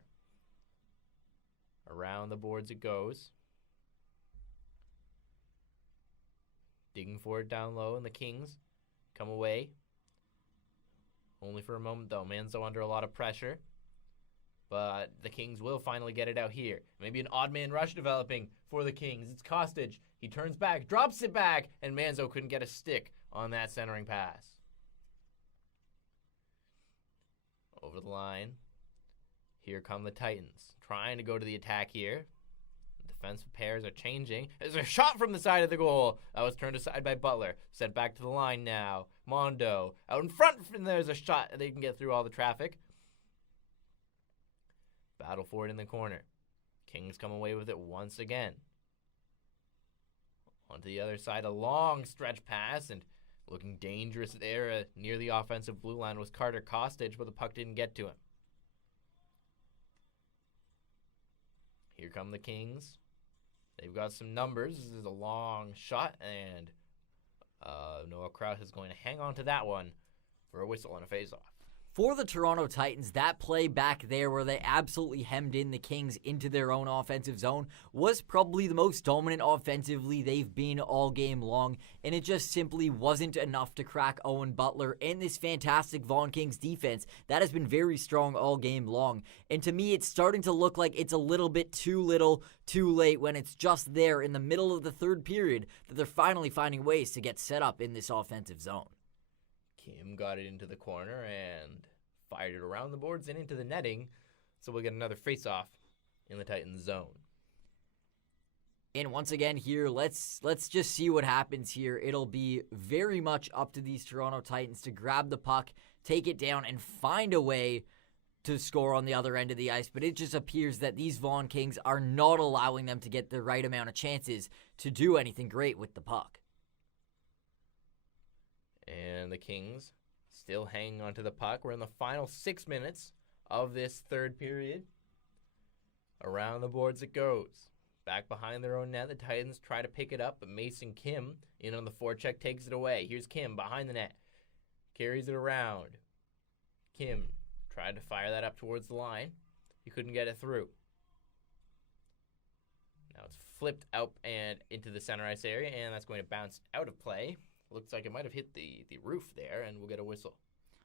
Around the boards it goes. Digging for it down low, and the Kings come away. Only for a moment, though. Manzo under a lot of pressure. But the Kings will finally get it out here. Maybe an odd man rush developing for the Kings. It's Kostic. He turns back, drops it back, and Manzo couldn't get a stick on that centering pass. Over the line. Here come the Titans. Trying to go to the attack here. Defensive pairs are changing. There's a shot from the side of the goal. That was turned aside by Butler. Sent back to the line now. Mondo out in front, and there's a shot. They can get through all the traffic. Battle for it in the corner. Kings come away with it once again. Onto the other side, a long stretch pass, and looking dangerous there near the offensive blue line was Carter Kostic, but the puck didn't get to him. Here come the Kings. They've got some numbers. This is a long shot, and Noah Krause is going to hang on to that one for a whistle and a face-off. For the Toronto Titans, that play back there where they absolutely hemmed in the Kings into their own offensive zone was probably the most dominant offensively they've been all game long, and it just simply wasn't enough to crack Owen Butler and this fantastic Vaughan Kings defense that has been very strong all game long. And to me, it's starting to look like it's a little bit too little, too late when it's just there in the middle of the third period that they're finally finding ways to get set up in this offensive zone. Kim got it into the corner and fired it around the boards and into the netting. So we'll get another face-off in the Titans zone. And once again here, let's just see what happens here. It'll be very much up to these Toronto Titans to grab the puck, take it down, and find a way to score on the other end of the ice. But it just appears that these Vaughan Kings are not allowing them to get the right amount of chances to do anything great with the puck. And the Kings still hanging onto the puck. We're in the final 6 minutes of this third period. Around the boards it goes. Back behind their own net, the Titans try to pick it up, but Mason Kim, in on the forecheck, takes it away. Here's Kim behind the net. Carries it around. Kim tried to fire that up towards the line. He couldn't get it through. Now it's flipped up and into the center ice area, and that's going to bounce out of play. Looks like it might have hit the roof there, and we'll get a whistle.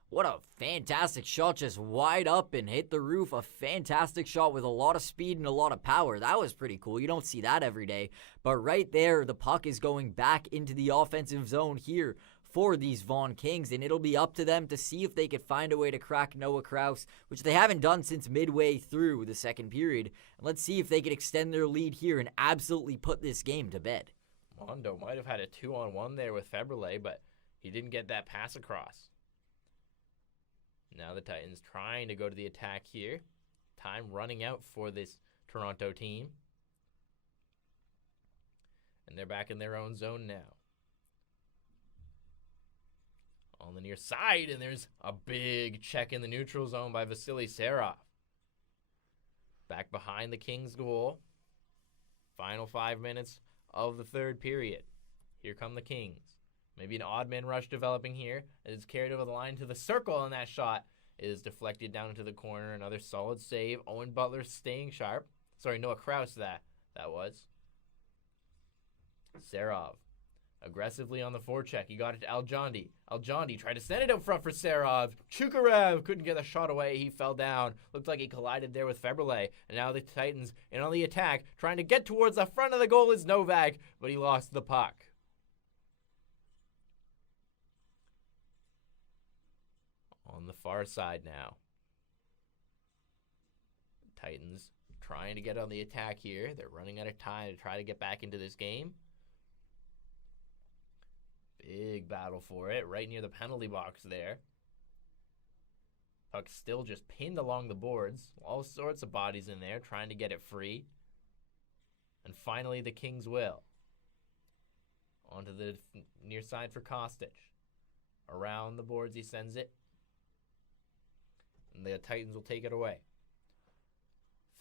What a fantastic shot, just wide up and hit the roof. A fantastic shot with a lot of speed and a lot of power. That was pretty cool. You don't see that every day. But right there, the puck is going back into the offensive zone here for these Vaughan Kings, and it'll be up to them to see if they could find a way to crack Noah Krause, which they haven't done since midway through the second period. And let's see if they could extend their lead here and absolutely put this game to bed. Mondo might have had a 2-on-1 there with Febrile, but he didn't get that pass across. Now the Titans trying to go to the attack here. Time running out for this Toronto team. And they're back in their own zone now. On the near side, and there's a big check in the neutral zone by Vasily Serov. Back behind the Kings goal. Final 5 minutes of the third period. Here come the Kings. Maybe an odd man rush developing here. It's carried over the line to the circle, and that shot is deflected down into the corner. Another solid save. Owen Butler staying sharp. Sorry, Noah Krause that was. Serov aggressively on the forecheck. He got it to Aljondi. Aljondi tried to send it up front for Serov. Chukarev couldn't get the shot away. He fell down. Looked like he collided there with Febrile. And now the Titans in on the attack. Trying to get towards the front of the goal is Novak, but he lost the puck. On the far side now. Titans trying to get on the attack here. They're running out of time to try to get back into this game. Big battle for it, right near the penalty box there. Puck still just pinned along the boards. All sorts of bodies in there trying to get it free. And finally the Kings will. Onto the near side for Kostic. Around the boards he sends it. And the Titans will take it away.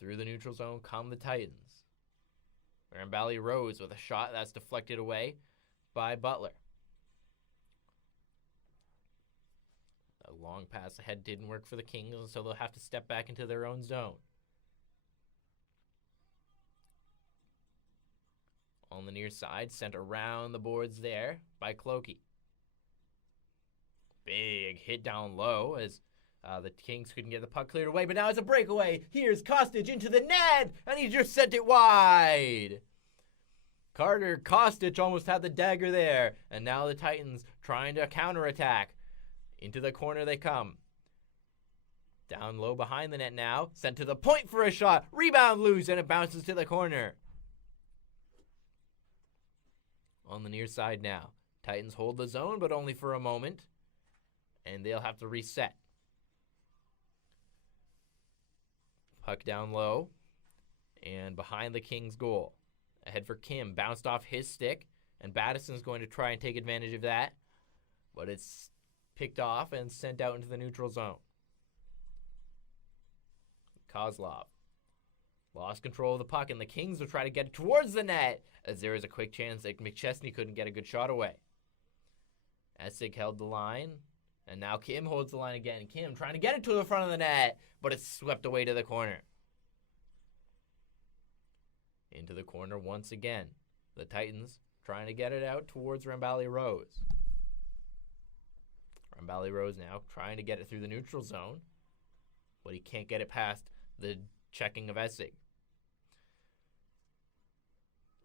Through the neutral zone come the Titans. Rambali Rose with a shot that's deflected away by Butler. A long pass ahead didn't work for the Kings, so they'll have to step back into their own zone. On the near side, sent around the boards there by Clokey. Big hit down low as the Kings couldn't get the puck cleared away, but now it's a breakaway. Here's Kostic into the net, and he just sent it wide. Carter Kostic almost had the dagger there, and now the Titans trying to counterattack. Into the corner they come. Down low behind the net now, sent to the point for a shot. Rebound loose, and it bounces to the corner. On the near side now. Titans hold the zone, but only for a moment, and they'll have to reset. Puck down low and behind the Kings goal. Ahead for Kim. Bounced off his stick, and Battison's going to try and take advantage of that. But it's picked off and sent out into the neutral zone. Kozlov lost control of the puck, and the Kings will try to get it towards the net, as there is a quick chance that McChesney couldn't get a good shot away. Essig held the line. And now Kim holds the line again. Kim trying to get it to the front of the net, but it's swept away to the corner. Into the corner once again. The Titans trying to get it out towards Rambali Rose. Rambali Rose now trying to get it through the neutral zone, but he can't get it past the checking of Essig.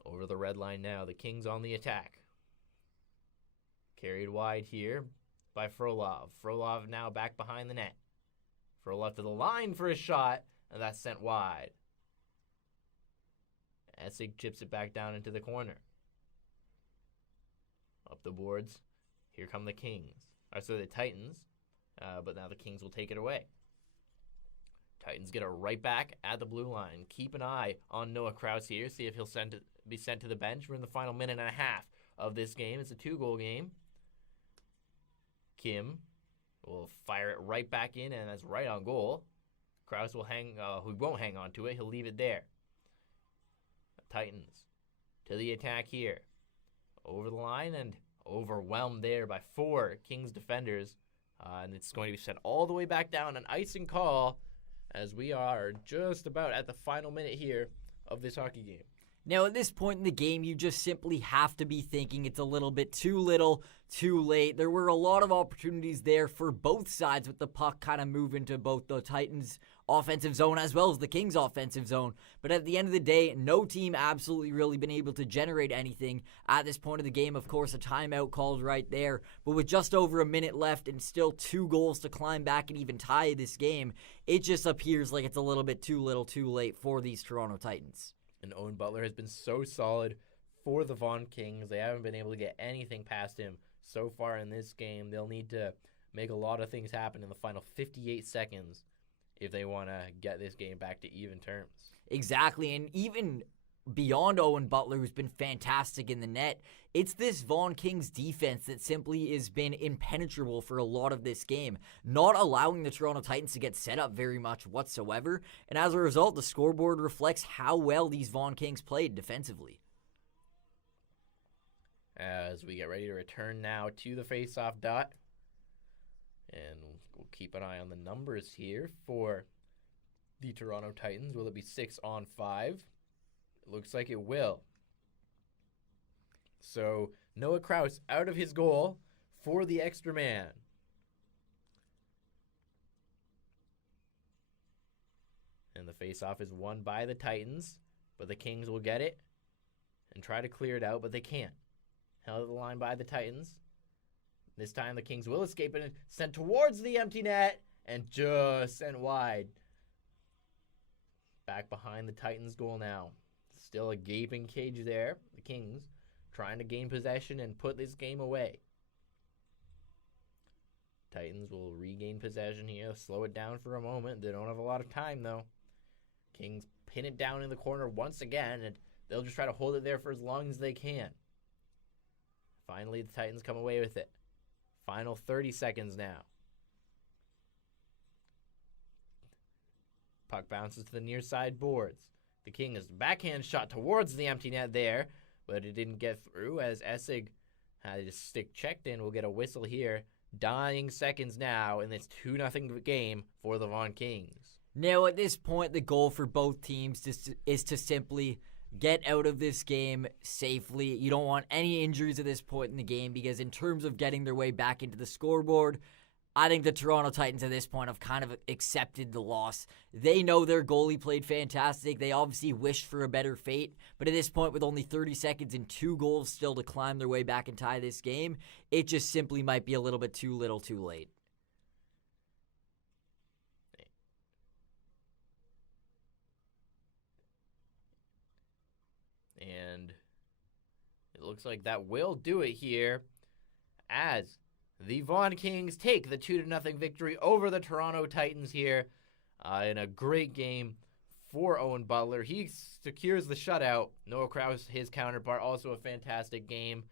Over the red line now. The Kings on the attack. Carried wide here by Frolov. Frolov now back behind the net. Frolov to the line for a shot, and that's sent wide. Essig chips it back down into the corner. Up the boards. Here come the Kings. So the Titans. But now the Kings will take it away. Titans get it right back at the blue line. Keep an eye on Noah Krause here. See if he'll be sent to the bench. We're in the final minute and a half of this game. It's a 2-goal game. Kim will fire it right back in, and that's right on goal. Krause will he won't hang on to it. He'll leave it there. The Titans to the attack here. Over the line and overwhelmed there by 4 Kings defenders. And it's going to be sent all the way back down. An icing call as we are just about at the final minute here of this hockey game. Now, at this point in the game, you just simply have to be thinking it's a little bit too little, too late. There were a lot of opportunities there for both sides with the puck kind of moving to both the Titans' offensive zone as well as the Kings' offensive zone. But at the end of the day, no team absolutely really been able to generate anything at this point of the game. Of course, a timeout called right there. But with just over a minute left and still 2 goals to climb back and even tie this game, it just appears like it's a little bit too little, too late for these Toronto Titans. And Owen Butler has been so solid for the Vaughan Kings. They haven't been able to get anything past him so far in this game. They'll need to make a lot of things happen in the final 58 seconds if they want to get this game back to even terms. Exactly, and even beyond Owen Butler, who's been fantastic in the net, it's this Vaughan Kings defense that simply has been impenetrable for a lot of this game, not allowing the Toronto Titans to get set up very much whatsoever, and as a result, the scoreboard reflects how well these Vaughan Kings played defensively. As we get ready to return now to the face-off dot, and we'll keep an eye on the numbers here for the Toronto Titans. Will it be 6-on-5? It looks like it will. So Noah Krause out of his goal for the extra man. And the faceoff is won by the Titans, but the Kings will get it and try to clear it out, but they can't. Held at the line by the Titans. This time the Kings will escape it and sent towards the empty net and just sent wide. Back behind the Titans' goal now. Still a gaping cage there. The Kings trying to gain possession and put this game away. Titans will regain possession here. Slow it down for a moment. They don't have a lot of time, though. Kings pin it down in the corner once again, and they'll just try to hold it there for as long as they can. Finally, the Titans come away with it. Final 30 seconds now. Puck bounces to the near side boards. The Kings' backhand shot towards the empty net there, but it didn't get through as Essig had his stick checked in. We'll get a whistle here. Dying seconds now, and it's 2-0 game for the Vaughan Kings. Now, at this point, the goal for both teams is to simply get out of this game safely. You don't want any injuries at this point in the game because in terms of getting their way back into the scoreboard, I think the Toronto Titans at this point have kind of accepted the loss. They know their goalie played fantastic. They obviously wished for a better fate. But at this point, with only 30 seconds and 2 goals still to climb their way back and tie this game, it just simply might be a little bit too little too late. And it looks like that will do it here as the Vaughan Kings take the 2-0 victory over the Toronto Titans here in a great game for Owen Butler. He secures the shutout. Noah Krause, his counterpart, also a fantastic game.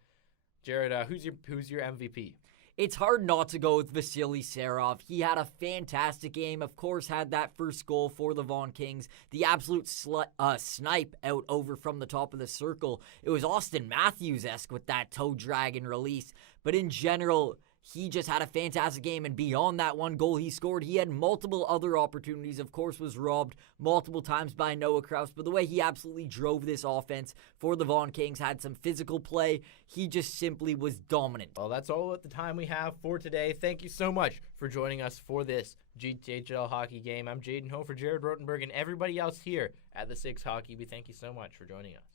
Jared, who's your MVP? It's hard not to go with Vasily Serov. He had a fantastic game. Of course, had that first goal for the Vaughan Kings. The absolute snipe out over from the top of the circle. It was Austin Matthews-esque with that toe drag and release. But in general, he just had a fantastic game, and beyond that one goal he scored, he had multiple other opportunities. Of course, was robbed multiple times by Noah Krause, but the way he absolutely drove this offense for the Vaughan Kings, had some physical play, he just simply was dominant. Well, that's all at the time we have for today. Thank you so much for joining us for this GTHL hockey game. I'm Jaden Ho for Jared Rotenberg and everybody else here at the 6 Hockey. We thank you so much for joining us.